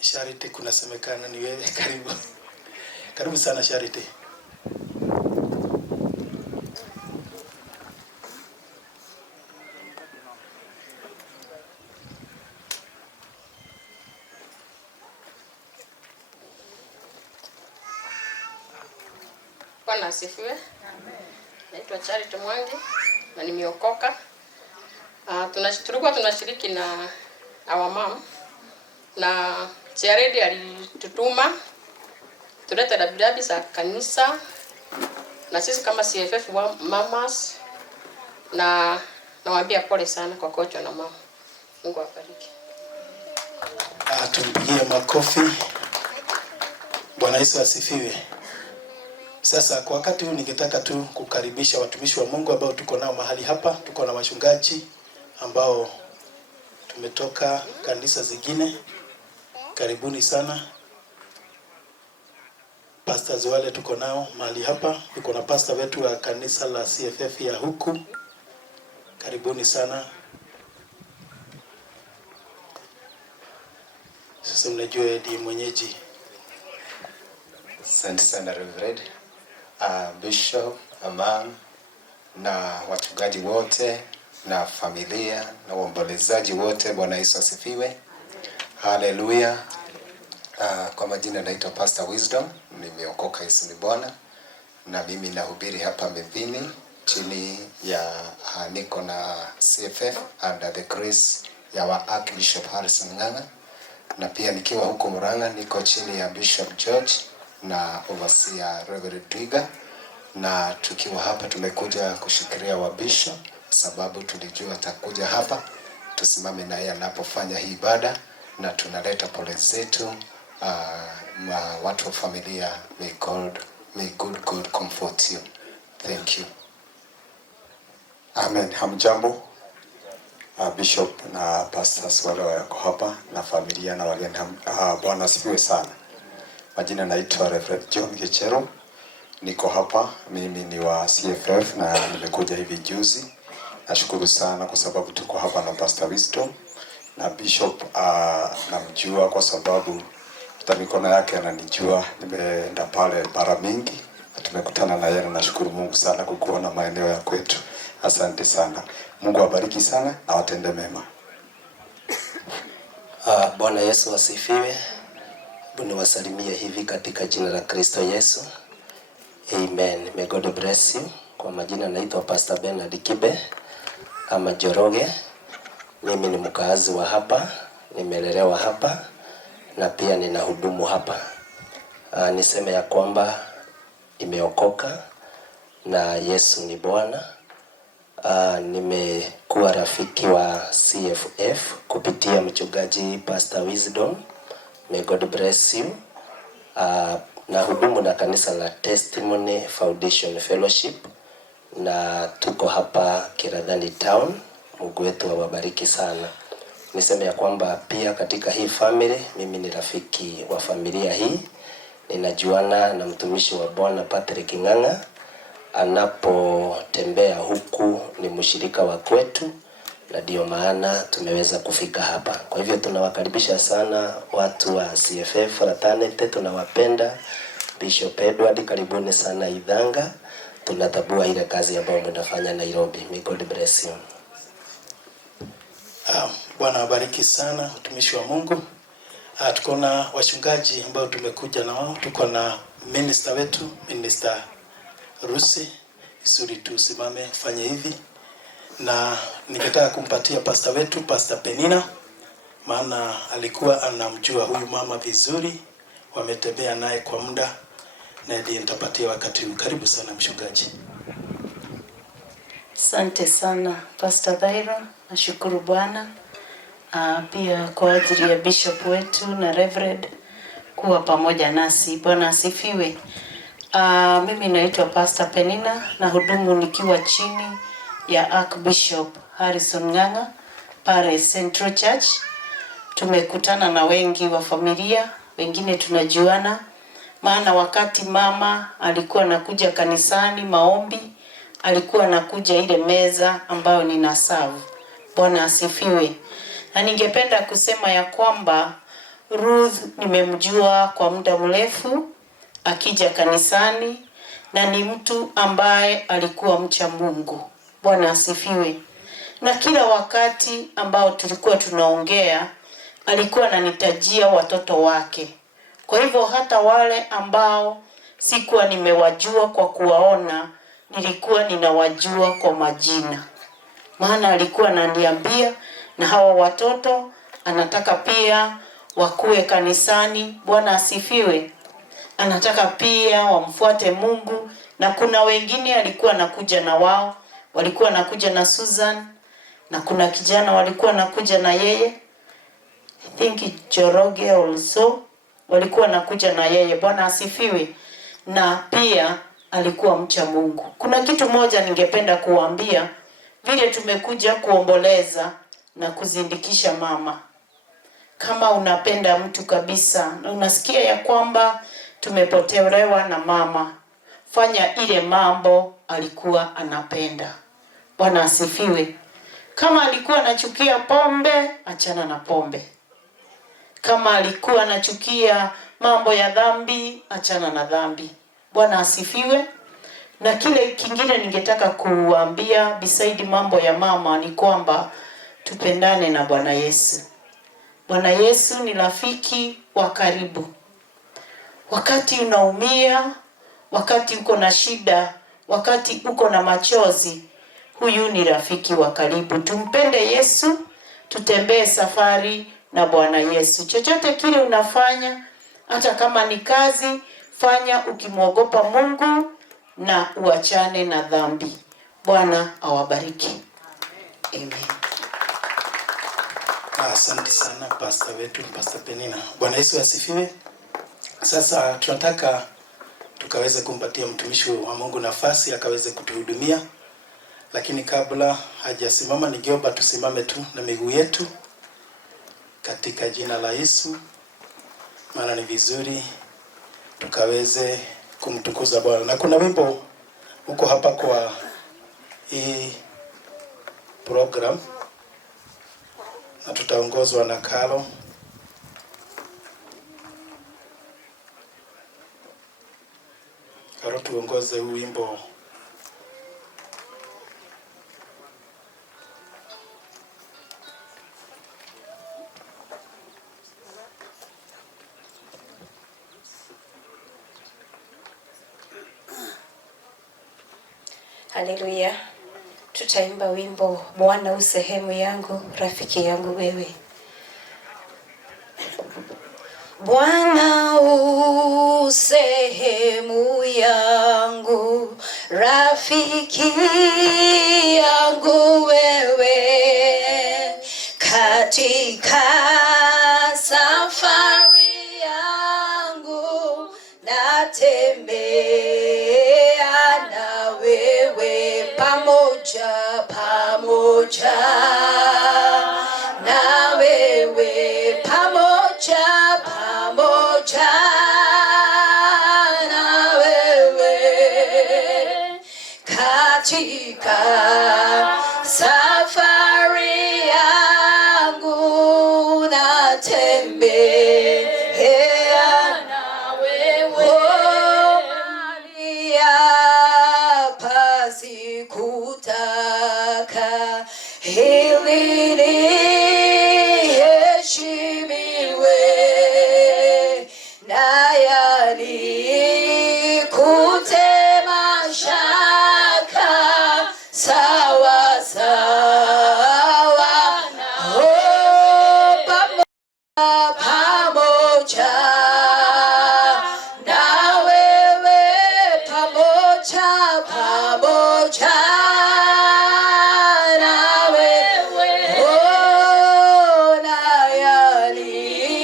Charity, kunasemekana ni wewe. Karibu. Karibu sana Charity. Bwana asifiwe. Naitwa Charity Mwangi na nimeokoka. Tulikuwa tunashiriki na our mom, na Charity alitutuma tulete dabidabi za kanisa, na sisi kama CFF mamas, na nawaambia pole sana kwa kocho na mama. Mungu awabariki. Tumpigie makofi. Bwana Yesu asifiwe. Sasa kwa wakati huu ningetaka tu kukaribisha watumishi wa Mungu ambao tuko nao mahali hapa. Tuko na wachungaji ambao tumetoka kanisa zingine. Karibuni sana. Pastors wale tuko nao mahali hapa. Tuko na pastor wetu wa kanisa la CFF ya huku. Karibuni sana. Sasa mnajua ndiye mwenyeji. Asante sana Reverend, Bishop, Amam na wachungaji wote na familia na waombolezaji wote. Bwana Yesu asifiwe. Haleluya. Kwa majina naitwa Pastor Wisdom, nimeokoka, Yesu ni Bwana, na mimi nahubiri hapa Mvini chini ya niko na CFF under the grace ya wa Archbishop Harrison Ng'ang'a, na pia nikiwa huko Murang'a niko chini ya Bishop George na overseer Reverend Twiga, na tukiwa hapa tumekuja kushikilia wa bishop sababu tulijua atakuja hapa tusimame na yeye anapofanya hii ibada, na tunaleta pole zetu watu wa familia. May good God comfort you. Thank you. Amen. Hamjambo. Bishop na pastors wale wako hapa na familia na wageni. Bwana asifiwe sana. Majina naitwa Reverend John Gichero. Niko hapa, mimi ni wa CFF na nimekuja hivi juzi. Nashukuru sana kwa sababu tuko hapa na Pastor Wisdom na Bishop namjua kwa sababu hata mikono yake ananijua. Nimeenda pale mara mingi na tumekutana na yeye, na nashukuru Mungu sana kwa kuona maeneo ya kwetu. Asante sana. Mungu awabariki sana na watende mema. Bwana Yesu asifiwe. Niwasalimie hivi katika jina la Kristo Yesu. Amen. May God bless you. Kwa majina naitwa Pastor Bernard Kibe ama Joroge. Mimi ni mkaazi wa hapa, nimelelewa hapa na pia ninahudumu hapa. Niseme ya kwamba nimeokoka na Yesu ni Bwana. Nimekuwa rafiki wa CFF kupitia mchungaji Pastor Wisdom. May God bless you. Na hudumu na kanisa la Testimony Foundation Fellowship na tuko hapa Kiradhani Town. Mungu wetu awabariki sana. Niseme ya kwamba pia katika hii family mimi ni rafiki wa familia hii. Ninajuana na mtumishi wa Bwana Patrick Ng'ang'a, anapotembea huku ni mshirika wa kwetu, na ndio maana tumeweza kufika hapa. Kwa hivyo tunawakaribisha sana watu wa CFF Fraternity, tunawapenda. Bishop Edward, karibuni sana Idhanga. Tunatabua ile kazi ambayo mnafanya Nairobi. May God bless you. Bwana wabariki sana utumishi wa Mungu. Tuko na wachungaji ambao tumekuja na wao. Tuko na minister wetu, Minister Rusi. Isuri tu simame fanye hivi. Na ningetaka kumpatia pastor wetu, Pastor Penina, maana alikuwa anamjua huyu mama vizuri. Wametembea naye kwa muda, na ndiye nitapatia wakati huu. Karibu sana mchungaji. Asante sana Pastor Dairo, nashukuru Bwana. Pia kwa ajili ya bishop wetu na Reverend kuwa pamoja nasi. Bwana asifiwe. Mimi naitwa Pastor Penina na hudumu nikiwa chini ya Archbishop Harrison Ng'ang'a pale Central Church. Tumekutana na wengi wa familia, wengine tunajuana, maana wakati mama alikuwa anakuja kanisani maombi, alikuwa anakuja ile meza ambayo nina serve. Bwana asifiwe. Na ningependa kusema ya kwamba Ruth nimemjua kwa muda mrefu akija kanisani, na ni mtu ambaye alikuwa mcha Mungu. Bwana asifiwe. Na kila wakati ambao tulikuwa tunaongea alikuwa ananitajia watoto wake. Kwa hivyo hata wale ambao sikuwa nimewajua kwa kuwaona, nilikuwa ninawajua kwa majina. Maana alikuwa ananiambia na hawa watoto anataka pia wakue kanisani. Bwana asifiwe. Anataka pia wamfuate Mungu, na kuna wengine alikuwa anakuja na wao, walikuwa anakuja na Susan, na kuna kijana walikuwa anakuja na yeye. I think Joroge also walikuwa nakuja na yeye. Bwana asifiwe. Na pia alikuwa mcha Mungu. Kuna kitu moja ningependa kuambia, vile tumekuja kuomboleza na kuzindikisha mama. Kama unapenda mtu kabisa na unasikia ya kwamba tumepotelewa na mama, fanya ile mambo alikuwa anapenda. Bwana asifiwe. Kama alikuwa anachukia pombe, achana na pombe. Kama alikuwa anachukia mambo ya dhambi, achana na dhambi. Bwana asifiwe. Na kile kingine ningetaka kuambia beside mambo ya mama ni kwamba tupendane na Bwana Yesu. Bwana Yesu ni rafiki wa karibu. Wakati unaumia, wakati uko na shida, wakati uko na machozi, huyu ni rafiki wa karibu. Tumpende Yesu, tutembee safari na Bwana Yesu. Chochote kile unafanya, hata kama ni kazi, fanya ukimwogopa Mungu na uachane na dhambi. Bwana awabariki. Amen. Asante sana pastor wetu, Pastor Penina. Bwana Yesu asifiwe. Sasa tunataka tukaweze kumpatia mtumishi wa Mungu nafasi akaweze kutuhudumia. Lakini kabla hajasimama, ningeomba tusimame tu na miguu yetu katika jina la Yesu. Maana ni vizuri tukaweze kumtukuza Bwana. Na kuna wimbo uko hapa kwa hii program na tutaongozwa na Kalo. Karo, tuongoze huu wimbo. Haleluya. Tutaimba wimbo Bwana u sehemu yangu, rafiki yangu wewe. Bwana u sehemu yangu, rafiki yangu wewe, katika safari yangu natembea na wewe, pamoja na wewe, pamoja na wewe, katika safari yangu natembea na wewe, hapa sikutaka hili niheshimiwe, na yalikute mashaka sawa sawa pamoja na wewe, pamoja na wewe, na yalikute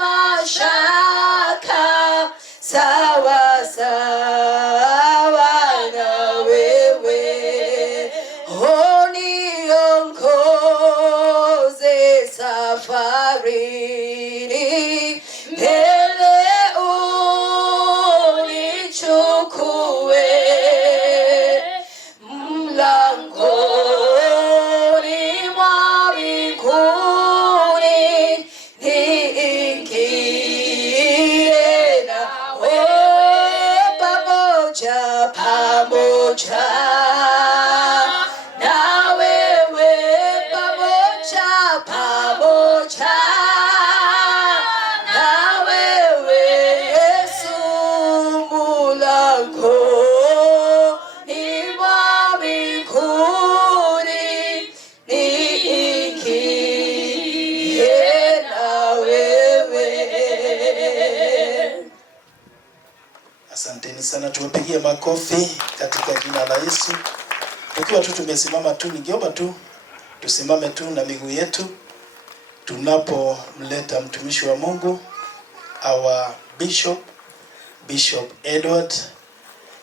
mashaka sawa sawa na wewe, niongoze safarini, mbele unichukue, mlangoni mwa mbinguni niingie nawe, pamoja na wewe, pamoja na wewe, Yesu, mlangoni mwa mbinguni niingie na wewe. Asanteni sana, tumepigia makofi katika jina la Yesu. Tukiwa tu tumesimama tu, ningeomba tu tusimame tu na miguu yetu tunapomleta mtumishi wa Mungu our Bishop Edward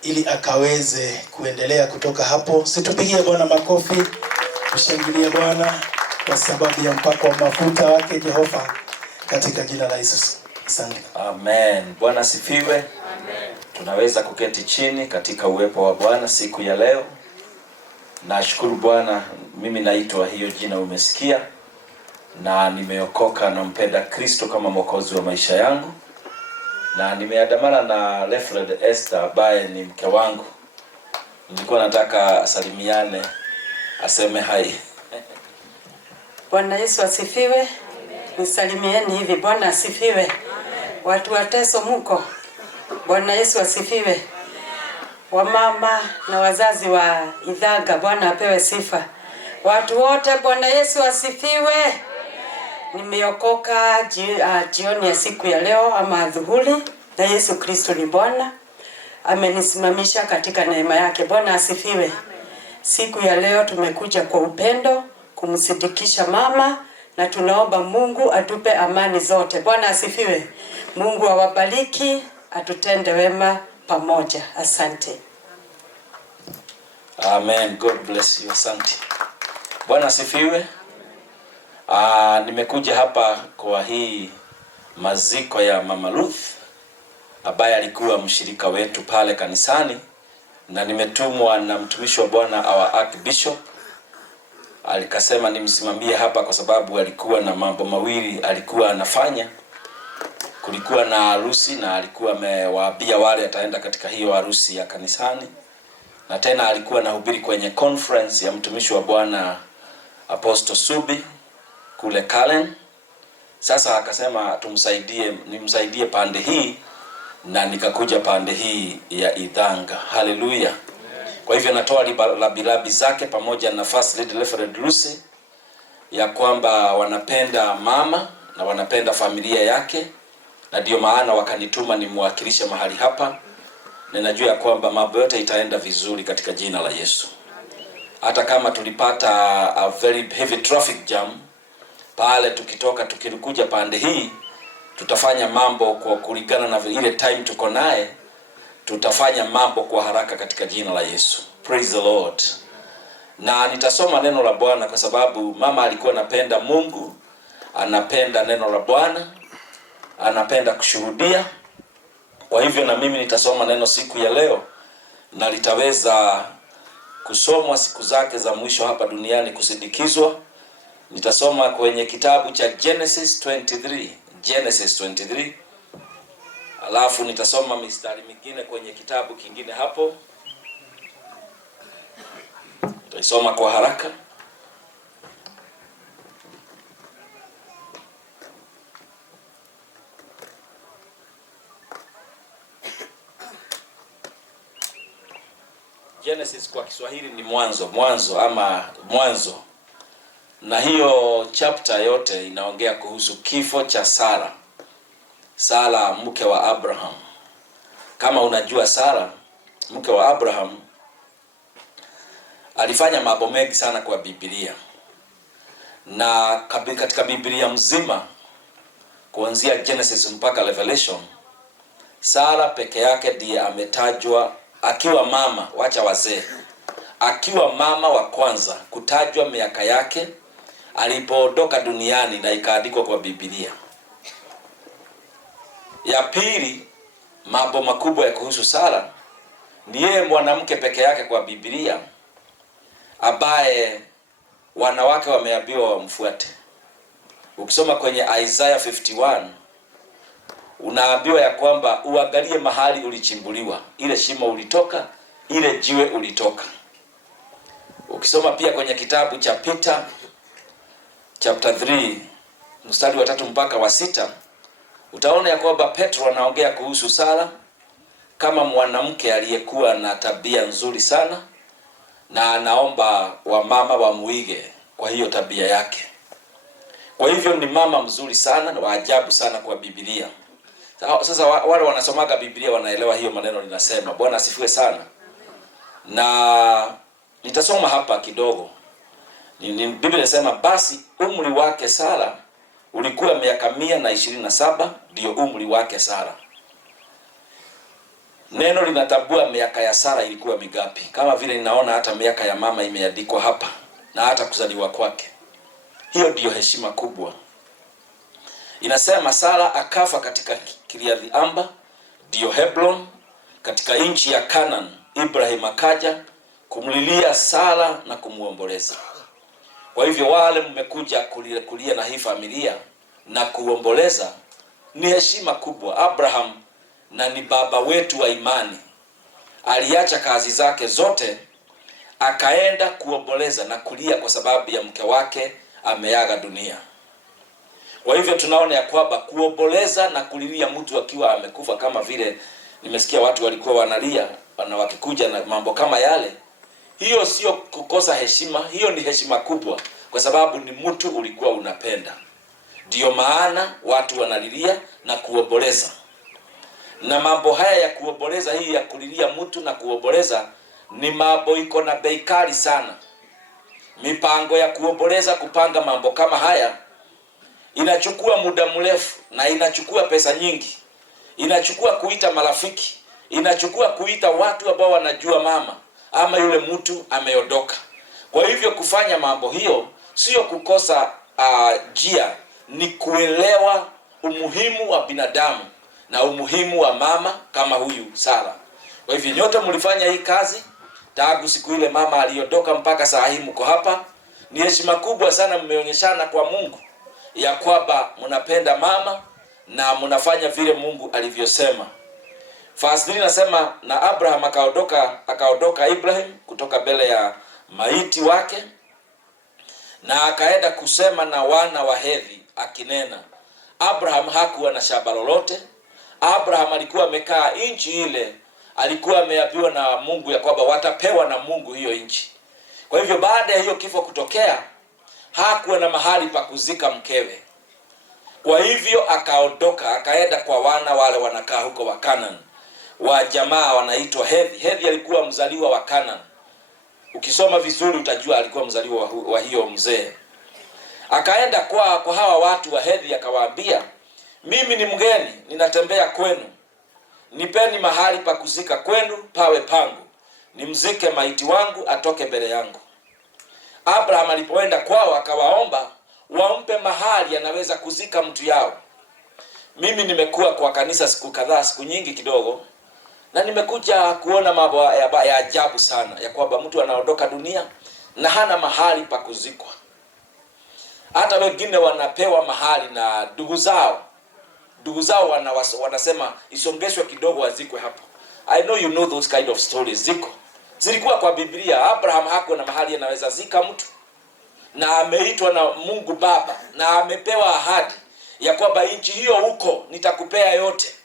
ili akaweze kuendelea kutoka hapo. Situpigie Bwana makofi, tushangilie Bwana kwa sababu ya mpako wa mafuta wake Jehova, katika jina la Yesu. Asante. Amen. Bwana asifiwe. Amen. Tunaweza kuketi chini katika uwepo wa Bwana siku ya leo. Nashukuru Bwana, mimi naitwa hiyo jina umesikia, na nimeokoka na mpenda Kristo kama mwokozi wa maisha yangu, na nimeandamana na Reverend Esther ambaye ni mke wangu. Nilikuwa nataka asalimiane, aseme hai. Bwana Yesu asifiwe. Nisalimieni hivi. Bwana asifiwe. Watu wa Teso mko. Bwana Yesu asifiwe. Wamama na wazazi wa Idhaga, Bwana apewe sifa. Watu wote, Bwana Yesu asifiwe. Nimeokoka jioni ya siku ya leo ama adhuhuri, na Yesu Kristo ni Bwana. Amenisimamisha katika neema yake. Bwana asifiwe. Siku ya leo tumekuja kwa upendo kumsidikisha mama, na tunaomba Mungu atupe amani zote. Bwana asifiwe. Mungu awabariki, atutende wema pamoja. Asante. Amen. God bless you. Asante. Bwana asifiwe. Nimekuja hapa kwa hii maziko ya Mama Ruth ambaye alikuwa mshirika wetu pale kanisani, na nimetumwa na mtumishi wa Bwana our Archbishop. Alikasema nimsimamie hapa kwa sababu alikuwa na mambo mawili alikuwa anafanya. Kulikuwa na harusi, na alikuwa amewaambia wale ataenda katika hiyo harusi ya kanisani, na tena alikuwa anahubiri kwenye conference ya mtumishi wa Bwana Apostle Subi kule Kalen. Sasa akasema nimsaidie pande hii, na nikakuja pande hii ya Idhanga. Haleluya. Kwa hivyo natoa labilabi zake pamoja na First Lady Reverend Lucy ya kwamba wanapenda mama na wanapenda familia yake, na ndio maana wakanituma nimwakilishe mahali hapa. Ninajua ya kwamba mambo yote itaenda vizuri katika jina la Yesu. Hata kama tulipata a very heavy traffic jam pale tukikuja pande hii, tutafanya mambo kwa kulingana na ile time tuko naye. Tutafanya mambo kwa haraka katika jina la Yesu. Praise the Lord. Na nitasoma neno la Bwana kwa sababu mama alikuwa anapenda Mungu, anapenda neno la Bwana, anapenda kushuhudia. Kwa hivyo na mimi nitasoma neno siku ya leo, na litaweza kusomwa siku zake za mwisho hapa duniani kusindikizwa. Nitasoma kwenye kitabu cha Genesis 23. Alafu nitasoma mistari mingine kwenye kitabu kingine hapo. Nitaisoma kwa haraka. Genesis kwa Kiswahili ni mwanzo. Na hiyo chapter yote inaongea kuhusu kifo cha Sara mke wa Abraham. Kama unajua Sara mke wa Abraham alifanya mambo mengi sana kwa Biblia. Na katika Biblia mzima kuanzia Genesis mpaka Revelation, Sara peke yake ndiye ametajwa akiwa mama, wacha wazee, akiwa mama wa kwanza kutajwa miaka yake alipoondoka duniani, na ikaandikwa kwa Biblia. Ya pili, mambo makubwa ya kuhusu Sara, ni yeye mwanamke peke yake kwa Biblia ambaye wanawake wameambiwa wamfuate. Ukisoma kwenye Isaiah 51 unaambiwa ya kwamba uangalie mahali ulichimbuliwa, ile shimo ulitoka, ile jiwe ulitoka. Ukisoma pia kwenye kitabu cha Peter chapter 3 mstari wa 3 mpaka wa 6, utaona ya kwamba Petro anaongea kuhusu Sara kama mwanamke aliyekuwa na tabia nzuri sana, na anaomba wamama wamuige kwa hiyo tabia yake. Kwa hivyo ni mama mzuri sana na waajabu sana kwa Biblia. Sasa wale wanasomaga Biblia wanaelewa hiyo maneno ninasema. Bwana asifiwe sana. Na nitasoma hapa kidogo. Biblia inasema basi umri wake Sara ulikuwa miaka 127, ndio umri wake Sara. Neno linatambua miaka ya Sara ilikuwa migapi, kama vile ninaona hata miaka ya mama imeandikwa hapa na hata kuzaliwa kwake. Hiyo ndio heshima kubwa. Inasema Sara akafa katika Kiriathi Amba, ndio Hebron, katika nchi ya Canaan. Ibrahim akaja kumlilia Sara na kumuomboleza. Kwa hivyo wale mmekuja kulia na hii familia na kuomboleza, ni heshima kubwa. Abraham, na ni baba wetu wa imani, aliacha kazi zake zote akaenda kuomboleza na kulia kwa sababu ya mke wake ameaga dunia. Kwa hivyo tunaona ya kwamba kuomboleza na kulilia mtu akiwa amekufa, kama vile nimesikia watu walikuwa wanalia na wakikuja na mambo kama yale, hiyo sio kukosa heshima, hiyo ni heshima kubwa, kwa sababu ni mtu ulikuwa unapenda. Ndio maana watu wanalilia na kuomboleza. Na mambo haya ya kuomboleza, hii ya kulilia mtu na kuomboleza, ni mambo iko na bei kali sana. Mipango ya kuomboleza, kupanga mambo kama haya, inachukua muda mrefu na inachukua pesa nyingi. Inachukua kuita marafiki, inachukua kuita watu ambao wanajua mama ama yule mtu ameondoka. Kwa hivyo kufanya mambo hiyo sio kukosa njia, ni kuelewa umuhimu wa binadamu na umuhimu wa mama kama huyu Sara. Kwa hivyo nyote mlifanya hii kazi tangu siku ile mama aliondoka mpaka saa hii mko hapa. Ni heshima kubwa sana mmeonyeshana kwa Mungu ya kwamba mnapenda mama na mnafanya vile Mungu alivyosema. Verse 3 nasema, na Abraham akaondoka Ibrahim kutoka mbele ya maiti wake, na akaenda kusema na wana wa Hethi akinena. Abraham hakuwa na shamba lolote. Abraham alikuwa amekaa nchi ile, alikuwa ameambiwa na Mungu ya kwamba watapewa na Mungu hiyo nchi. Kwa hivyo baada ya hiyo kifo kutokea, hakuwa na mahali pa kuzika mkewe. Kwa hivyo akaondoka akaenda kwa wana wale wanakaa huko wa Canaan, wa jamaa wanaitwa Hethi. Hethi alikuwa mzaliwa wa Canaan. Ukisoma vizuri utajua alikuwa mzaliwa wa hiyo mzee. Akaenda kwa hawa watu wa Hethi akawaambia, mimi ni mgeni, ninatembea kwenu. Nipeni mahali pa kuzika kwenu pawe pangu, nimzike maiti wangu atoke mbele yangu. Abraham alipoenda kwao akawaomba wampe mahali anaweza kuzika mtu yao. Mimi nimekuwa kwa kanisa siku kadhaa, siku nyingi kidogo, na nimekuja kuona mambo ya ajabu sana ya kwamba mtu anaondoka dunia na hana mahali pa kuzikwa. Hata wengine wanapewa mahali na ndugu zao wanasema isongeshwe kidogo wazikwe hapo. I know you know those kind of stories. Zilikuwa kwa Biblia. Abraham hakuwa na mahali anaweza zika mtu, na ameitwa na Mungu Baba na amepewa ahadi ya kwamba nchi hiyo huko nitakupea yote.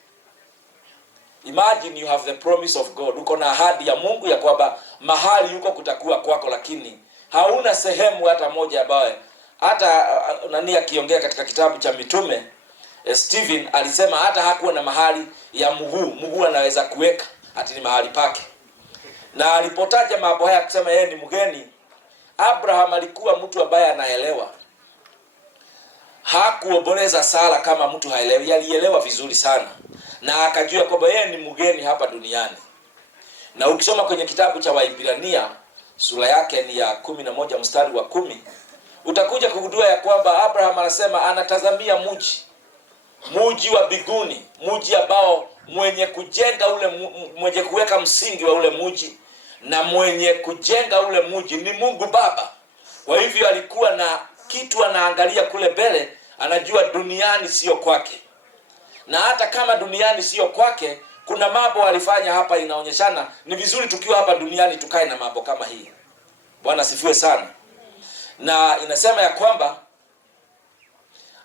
Imagine you have the promise of God. Uko na ahadi ya Mungu ya kwamba mahali huko kutakuwa kwako, lakini hauna sehemu hata moja ambayo hata nani akiongea katika kitabu cha Mitume, Stephen alisema hata hakuwa na mahali ya mguu anaweza kuweka ati ni mahali pake. Na alipotaja mambo haya kusema yeye ni mgeni, Abraham alikuwa mtu ambaye anaelewa. Hakuomboleza Sara kama mtu haelewi, alielewa vizuri sana. Na akajua kwamba yeye ni mgeni hapa duniani. Na ukisoma kwenye kitabu cha Waibrania sura yake ni ya 11 mstari wa 10, utakuja kugundua ya kwamba Abraham anasema anatazamia mji wa biguni, mji ambao mwenye kujenga mwenye kuweka msingi wa ule mji na mwenye kujenga ule mji ni Mungu Baba. Kwa hivyo alikuwa na kitu anaangalia kule mbele, anajua duniani sio kwake. Na hata kama duniani sio kwake, kuna mambo alifanya hapa inaonyeshana ni vizuri tukiwa hapa duniani tukae na mambo kama hii. Bwana sifiwe sana. Na inasema ya kwamba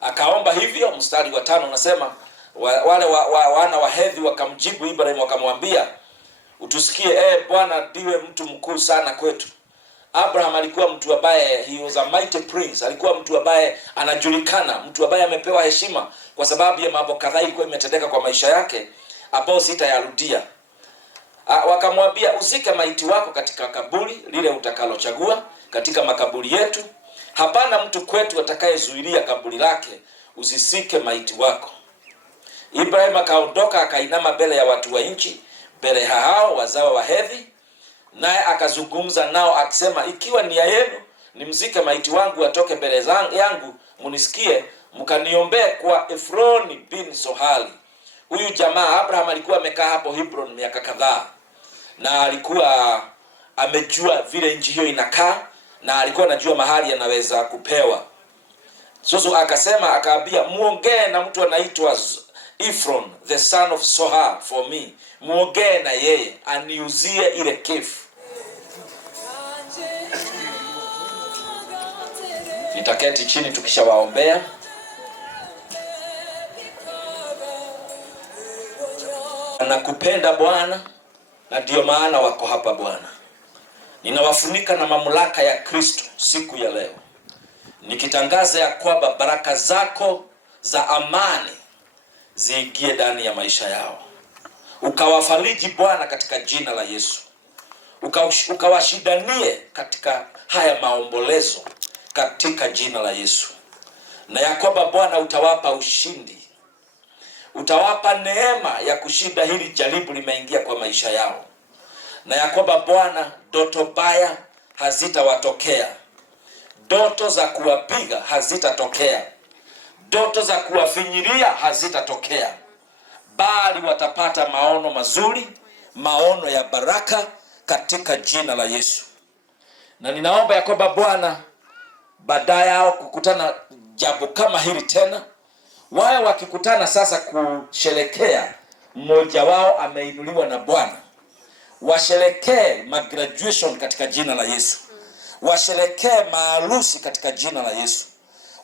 akaomba hivyo. Mstari wa 5 unasema wale wana wa Hethi wakamjibu Ibrahim wakamwambia, utusikie Bwana ndiwe mtu mkuu sana kwetu. Abraham alikuwa mtu ambaye he was a mighty prince, alikuwa mtu ambaye anajulikana, mtu ambaye amepewa heshima kwa sababu ya mambo kadhaa ilikuwa imetendeka kwa maisha yake ambao sitayarudia. Wakamwambia, uzike maiti wako katika kaburi lile utakalochagua katika makaburi yetu. Hapana mtu kwetu atakayezuilia kaburi lake usisike maiti wako. Ibrahim akaondoka akainama mbele ya watu wa nchi, mbele ya hao wazao wa Hethi, naye akazungumza nao akisema, ikiwa nia yenu nimzike maiti wangu atoke mbele yangu, munisikie mkaniombee kwa Efroni bin Sohali. Huyu jamaa Abraham alikuwa amekaa hapo Hebron miaka kadhaa, na alikuwa amejua vile nchi hiyo inakaa, na alikuwa anajua mahali anaweza kupewa. So akasema, akaambia muongee na mtu anaitwa Ephron the son of Sohar for me, muongee na yeye aniuzie ile kefu. Nitaketi chini tukishawaombea. Nakupenda Bwana, na ndio maana wako hapa Bwana. Ninawafunika na mamlaka ya Kristo siku ya leo, nikitangaza ya kwamba baraka zako za amani ziingie ndani ya maisha yao. Ukawafariji Bwana katika jina la Yesu. Ukawashidanie katika haya maombolezo katika jina la Yesu. Na ya kwamba Bwana utawapa ushindi. Utawapa neema ya kushinda hili jaribu limeingia kwa maisha yao. Na ya kwamba Bwana ndoto baya hazitawatokea. Ndoto za kuwapiga hazitatokea. Ndoto za kuwafinyiria hazitatokea. Bali watapata maono mazuri, maono ya baraka katika jina la Yesu. Na ninaomba ya kwamba Bwana baadaye yao kukutana jambo kama hili tena, wao wakikutana sasa kusherekea mmoja wao ameinuliwa na Bwana, washerekee graduation katika jina la Yesu. Washerekee maharusi katika jina la Yesu.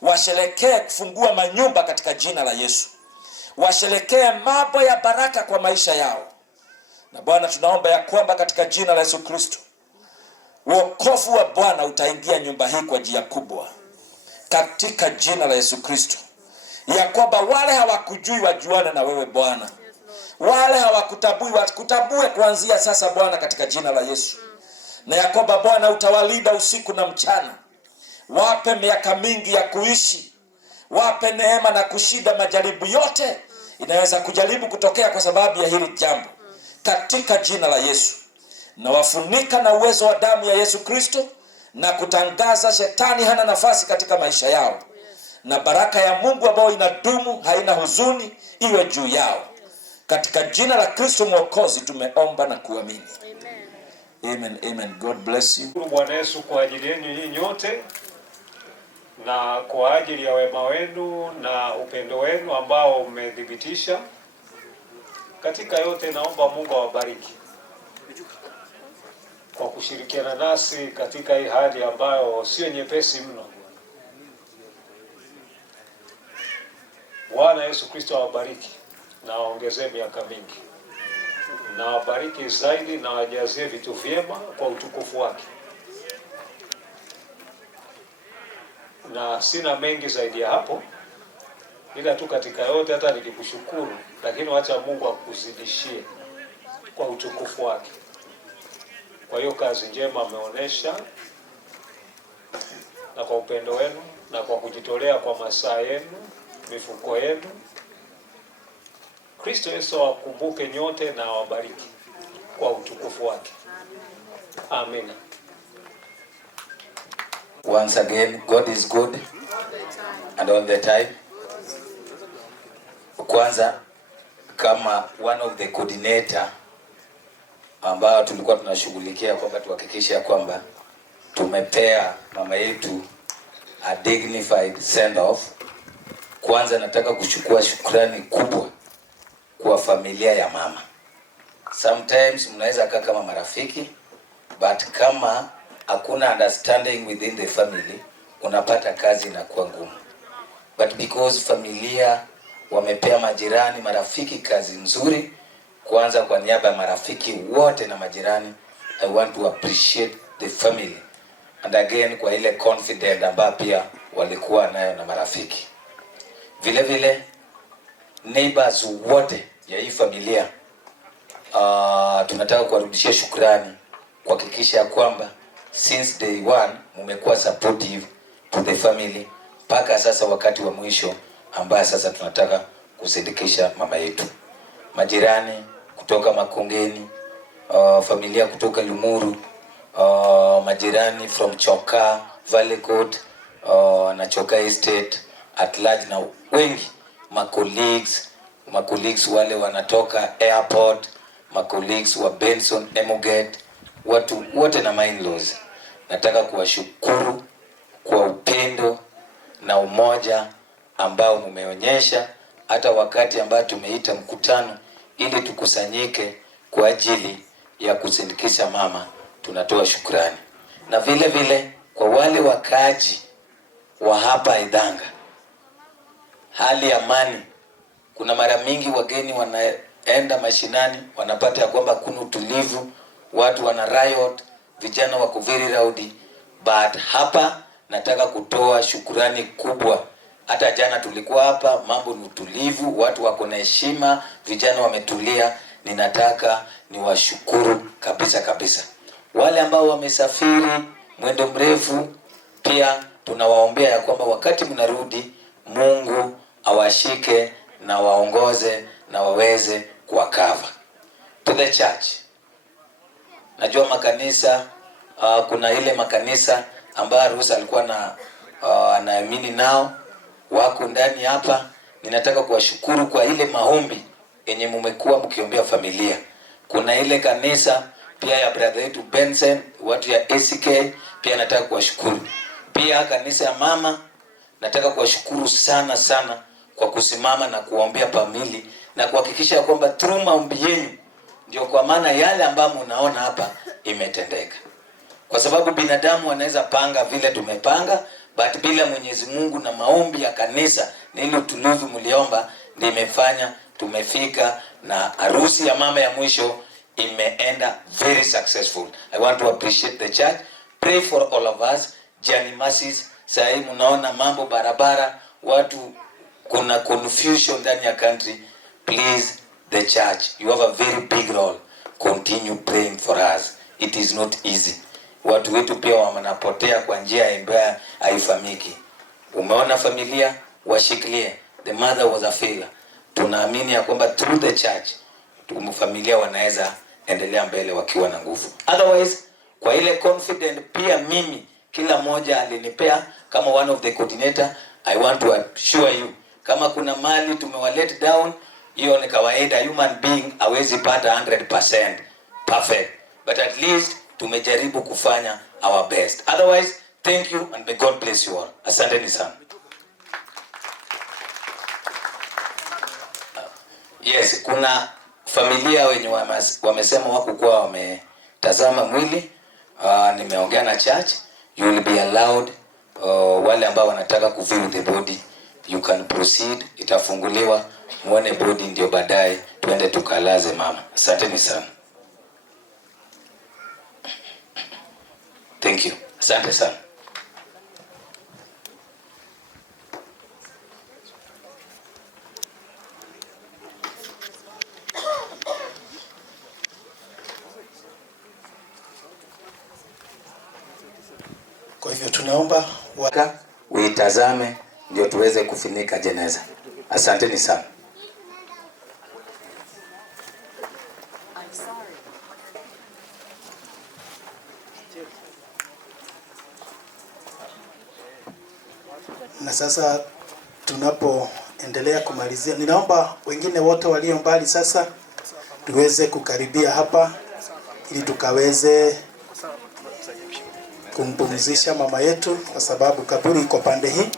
Washerekee kufungua manyumba katika jina la Yesu. Washerekee mambo ya baraka kwa maisha yao. Na Bwana tunaomba ya kwamba katika jina la Yesu Kristo, wokovu wa Bwana utaingia nyumba hii kwa njia kubwa. Katika jina la Yesu Kristo. Ya kwamba wale hawakujui wajuane na wewe Bwana. Wale hawakutambui wakutambue kuanzia sasa Bwana katika jina la Yesu. Na ya kwamba Bwana utawalinda usiku na mchana. Wape miaka mingi ya kuishi. Wape neema na kushinda majaribu yote inaweza kujaribu kutokea kwa sababu ya hili jambo. Katika jina la Yesu. Na wafunika na uwezo wa damu ya Yesu Kristo, na kutangaza shetani hana nafasi katika maisha yao. Na baraka ya Mungu ambayo inadumu haina huzuni iwe juu yao. Katika jina la Kristo Mwokozi tumeomba na kuamini. Amen. Amen. God bless you. Bwana Yesu kwa ajili yenu nyinyi nyote, na kwa ajili ya wema wenu na upendo wenu ambao umedhibitisha katika yote. Naomba Mungu awabariki kwa kushirikiana nasi katika hii hali ambayo sio nyepesi mno. Bwana Yesu Kristo awabariki na aongezee miaka mingi, na awabariki zaidi na awajazie vitu vyema kwa utukufu wake. Na sina mengi zaidi ya hapo, ila tu katika yote hata nikikushukuru, lakini wacha Mungu akuzidishie kwa utukufu wake. Kwa hiyo kazi njema ameonesha, na kwa upendo wenu na kwa kujitolea kwa masaa yenu, mifuko yenu. Kristo Yesu awakumbuke nyote na awabariki kwa utukufu wake. Amina. Once again, God is good and all the time. Kwanza kama one of the coordinator ambao tulikuwa tunashughulikia kwamba tuhakikishe kwamba tumepea mama yetu a dignified send off. Kwanza nataka kuchukua shukrani kubwa kwa familia ya mama. Sometimes mnaweza kaa kama marafiki, but kama hakuna understanding within the family, unapata kazi inakuwa ngumu. But because familia wamepea majirani, marafiki kazi nzuri, kwanza kwa niaba ya marafiki wote na majirani, I want to appreciate the family. And again kwa ile confidence ambayo pia walikuwa nayo na marafiki. Vile vile neighbors wote ya hii familia, tunataka kuwarudishia shukrani kuhakikisha kwamba since day one mmekuwa supportive to the family mpaka sasa wakati wa mwisho ambaye sasa tunataka kusindikisha mama yetu. Majirani kutoka Makongeni, familia kutoka Lumuru, majirani from Choka, Valley Coast, na Choka Estate at large, na wengi colleagues wale wanatoka airport, colleagues wa Benson, Emoget, watu wote na in-laws. Nataka kuwashukuru kwa upendo na umoja ambao mumeonyesha hata wakati ambao tumeita mkutano ili tukusanyike kwa ajili ya kusindikisha mama. Tunatoa shukrani. Na vile vile kwa wale wakaji wa hapa Idhanga, hali ya amani. Kuna mara mingi wageni wanaenda mashinani wanapata ya kwamba kuna utulivu, watu wana riot, vijana wako very rowdy, but hapa nataka kutoa shukrani kubwa. Hata jana tulikuwa hapa, mambo ni utulivu, watu wako na heshima, vijana wametulia. Ninataka niwashukuru kabisa. Wale ambao wamesafiri mwendo mrefu pia tunawaombea ya kwamba wakati mnarudi, Mungu awashike na waongoze na waweze kuwakava. To the church. Najua makanisa, kuna ile makanisa ambayo Rusa alikuwa na anaamini nao wako ndani hapa. Ninataka kuwashukuru kwa ile maombi yenye mmekuwa mkiombea familia. Kuna ile kanisa pia ya brother yetu Benson, watu ya ACK, pia nataka kuwashukuru. Pia kanisa ya mama nataka kuwashukuru sana kwa kusimama na kuombea family na kuhakikisha kwamba through maombi yenu ndio kwa maana yale ambayo mnaona hapa imetendeka. Kwa sababu binadamu anaweza panga vile tumepanga, but bila Mwenyezi Mungu na maombi ya kanisa na ile utulivu mliomba ndio imefanya tumefika, na harusi ya mama ya mwisho imeenda very successful. I want to appreciate the church. Pray for all of us. Journey mercies. Sasa mnaona mambo barabara, watu kuna confusion ndani ya country. Please, the church, you have a very big role. Continue praying for us. It is not easy. Watu wetu pia wanapotea kwa njia ambayo haifamiki. Umeona familia, washikilie. The mother was a failure. Tunaamini ya kwamba through the church familia wanaweza endelea mbele wakiwa na nguvu. Otherwise, kwa ile confident pia mimi kila mmoja alinipea kama one of the coordinator, I want to assure you kama kuna mali tumewalet down, hiyo ni kawaida. Human being hawezi pata 100% perfect, but at least tumejaribu kufanya our best. Otherwise, thank you and may God bless you all. Asanteni sana. Yes, kuna familia wenye wamesema wako kwa wametazama mwili. Nimeongea na church, you will be allowed. Wale ambao wanataka kuview the body, you can proceed. Itafunguliwa muone body, ndio baadaye tuende tukalaze mama. Asanteni sana. Thank you. Asante sana. Kwa hivyo tunaomba uitazame ndio tuweze kufinika jeneza. Asanteni sana. Na sasa tunapoendelea kumalizia, ninaomba wengine wote walio mbali sasa tuweze kukaribia hapa ili tukaweze kumpumzisha mama yetu, kwa sababu kaburi iko pande hii.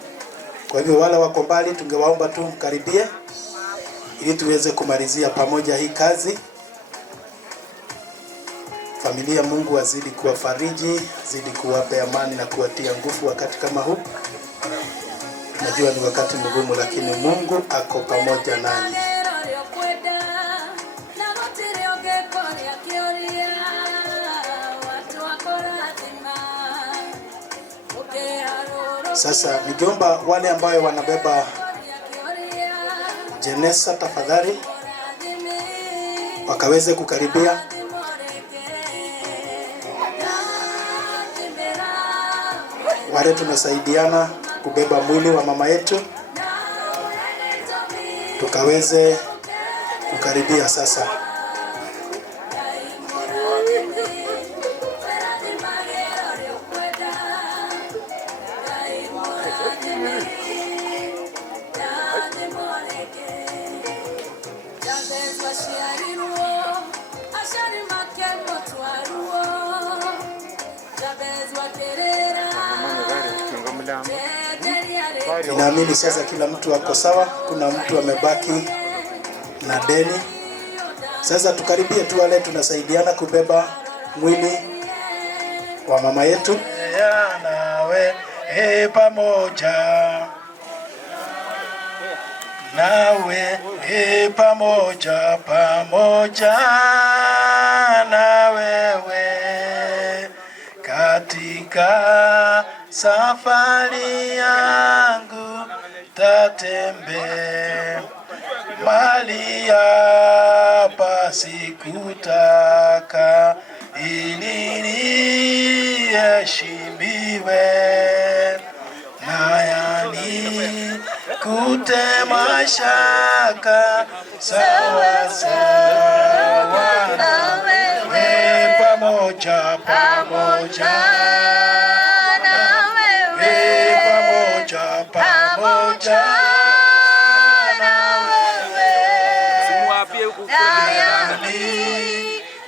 Kwa hivyo wale wako mbali tungewaomba tu mkaribie ili tuweze kumalizia pamoja hii kazi. Familia, Mungu azidi kuwafariji, azidi kuwapa amani na kuwatia nguvu wakati kama huu. Najua ni wakati mgumu, lakini Mungu ako pamoja nanyi. Sasa nikiomba wale ambao wanabeba jeneza tafadhali wakaweze kukaribia. Wale tunasaidiana kubeba mwili wa mama yetu. tukaweze kukaribia sasa. Ninaamini sasa kila mtu ako sawa, kuna mtu amebaki na deni. Sasa tukaribie tu wale tunasaidiana kubeba mwili wa mama yetu. Nawe pamoja, nawe pamoja, pamoja na wewe katika safari yangu tatembe mali hapa sikutaka ili niheshimiwe na yani kutema shaka sawa sawa na wewe pamoja pamoja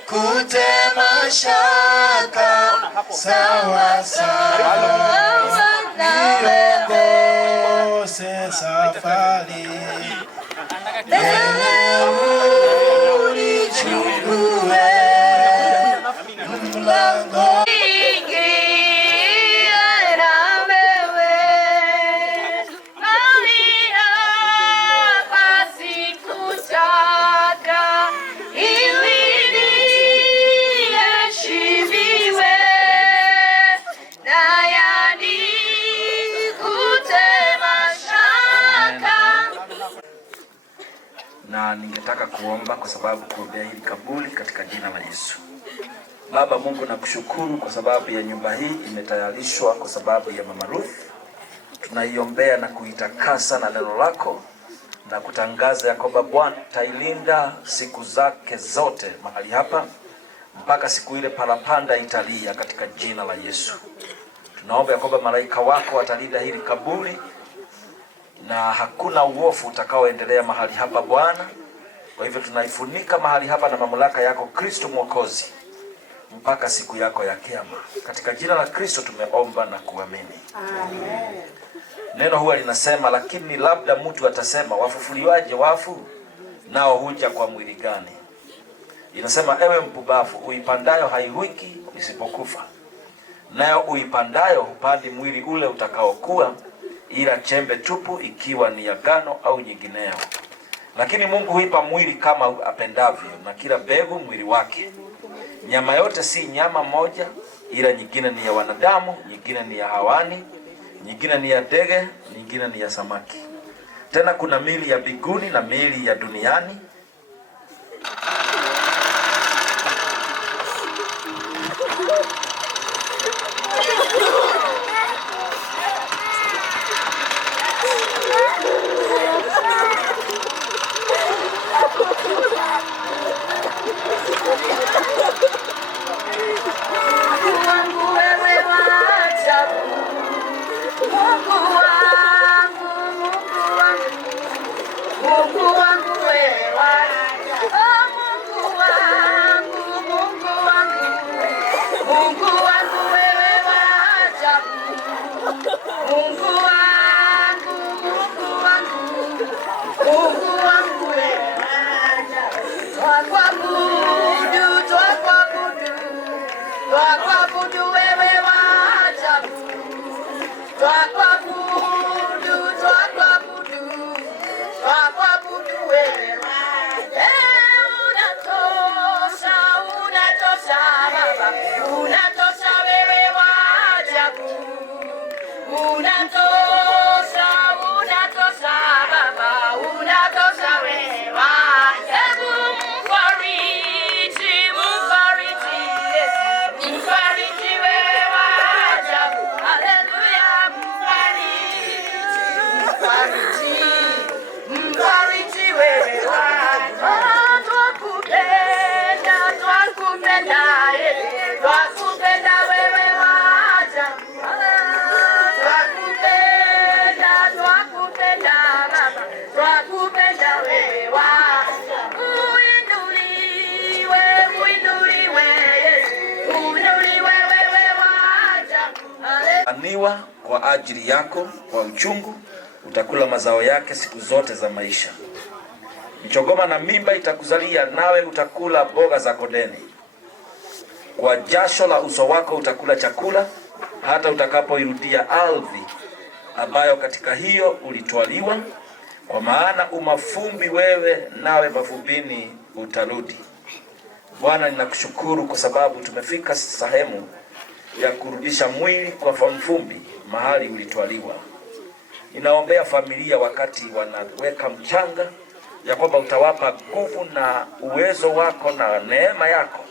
kutema shaka sawa sawa niongoze safari unichukue mlango na ningetaka kuomba kwa sababu kuombea hili kaburi katika jina la Yesu. Baba Mungu, nakushukuru kwa sababu ya nyumba hii imetayarishwa kwa sababu ya Mama Ruth. Tunaiombea na kuitakasa na neno lako na kutangaza ya kwamba Bwana tailinda siku zake zote mahali hapa mpaka siku ile parapanda italia katika jina la Yesu. Tunaomba ya kwamba malaika wako watalinda hili kaburi na hakuna uovu utakaoendelea mahali hapa Bwana. Kwa hivyo tunaifunika mahali hapa na mamlaka yako Kristo Mwokozi mpaka siku yako ya kiyama. Katika jina la Kristo tumeomba na kuamini. Amen. Neno huwa linasema, lakini labda mtu atasema, wafufuliwaje wafu? Nao huja kwa mwili gani? Inasema, ewe mpumbavu, uipandayo haihuiki isipokufa, nayo uipandayo hupandi mwili ule utakaokuwa, ila chembe tupu, ikiwa ni agano au nyingineyo. Lakini Mungu huipa mwili kama apendavyo, na kila mbegu mwili wake. Nyama yote si nyama moja, ila nyingine ni ya wanadamu, nyingine ni ya hawani, nyingine ni ya ndege, nyingine ni ya samaki. Tena kuna miili ya mbinguni na miili ya duniani. umelaaniwa kwa ajili yako, kwa uchungu utakula mazao yake siku zote za maisha. Michongoma na mimba itakuzalia, nawe utakula mboga za kondeni. Kwa jasho la uso wako utakula chakula, hata utakapoirudia ardhi ambayo katika hiyo ulitwaliwa, kwa maana umafumbi wewe, nawe mafumbini utarudi. Bwana, ninakushukuru kwa sababu tumefika sehemu ya kurudisha mwili kwa mfumbi mahali ulitwaliwa. Ninaombea familia wakati wanaweka mchanga, ya kwamba utawapa nguvu na uwezo wako na neema yako,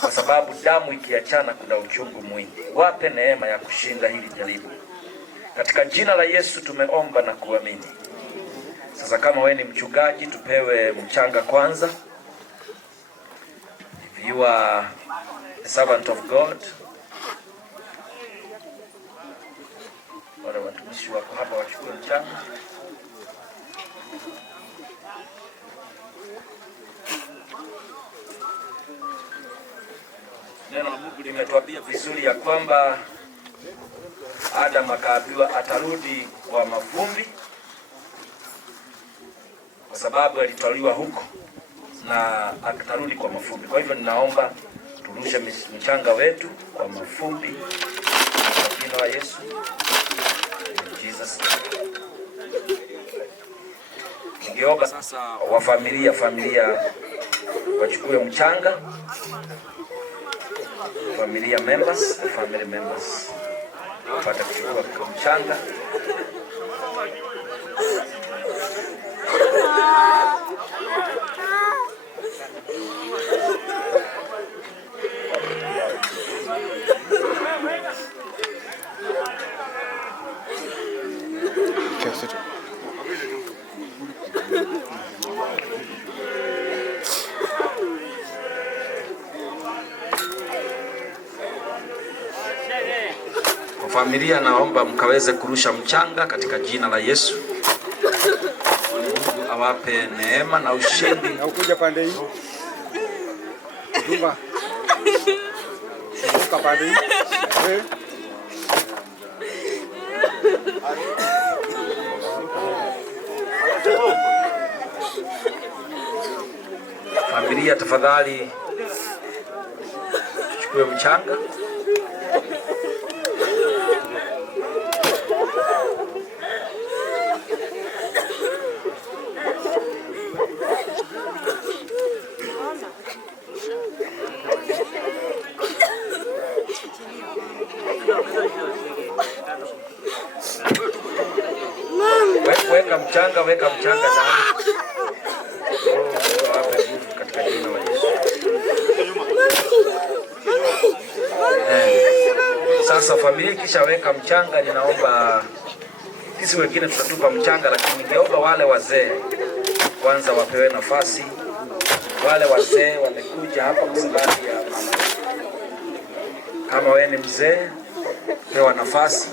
kwa sababu damu ikiachana kuna uchungu mwingi. Wape neema ya kushinda hili jaribu. Katika jina la Yesu tumeomba na kuamini. Sasa kama wewe ni mchungaji, tupewe mchanga kwanza. If you are a servant of God, wale watumishi wako hapa wachukue mchanga. Neno la Mungu limetuambia vizuri ya kwamba Adam akaambiwa atarudi kwa mavumbi, kwa sababu alitwaliwa huko na atarudi kwa mavumbi. Kwa hivyo ninaomba turushe mchanga wetu kwa mavumbi kwa jina la Yesu. Jesus. Ningeomba sasa wa familia wachukue mchanga. Family members wapata kuchukua mchanga. Familia, naomba mkaweze kurusha mchanga katika jina la Yesu. Mungu awape neema na ushindi. Na ukuja pande hii. Jumba. Shuka pande hii. Familia, tafadhali chukue mchanga. Weka mchanga ndani. Katika jina la Yesu. Sasa familia kisha weka mchanga, ninaomba sisi wengine tutatupa mchanga, lakini ningeomba wale wazee kwanza wapewe nafasi. Wale wazee wamekuja hapa kwa sababu ya mama. Kama wewe ni mzee, pewa nafasi.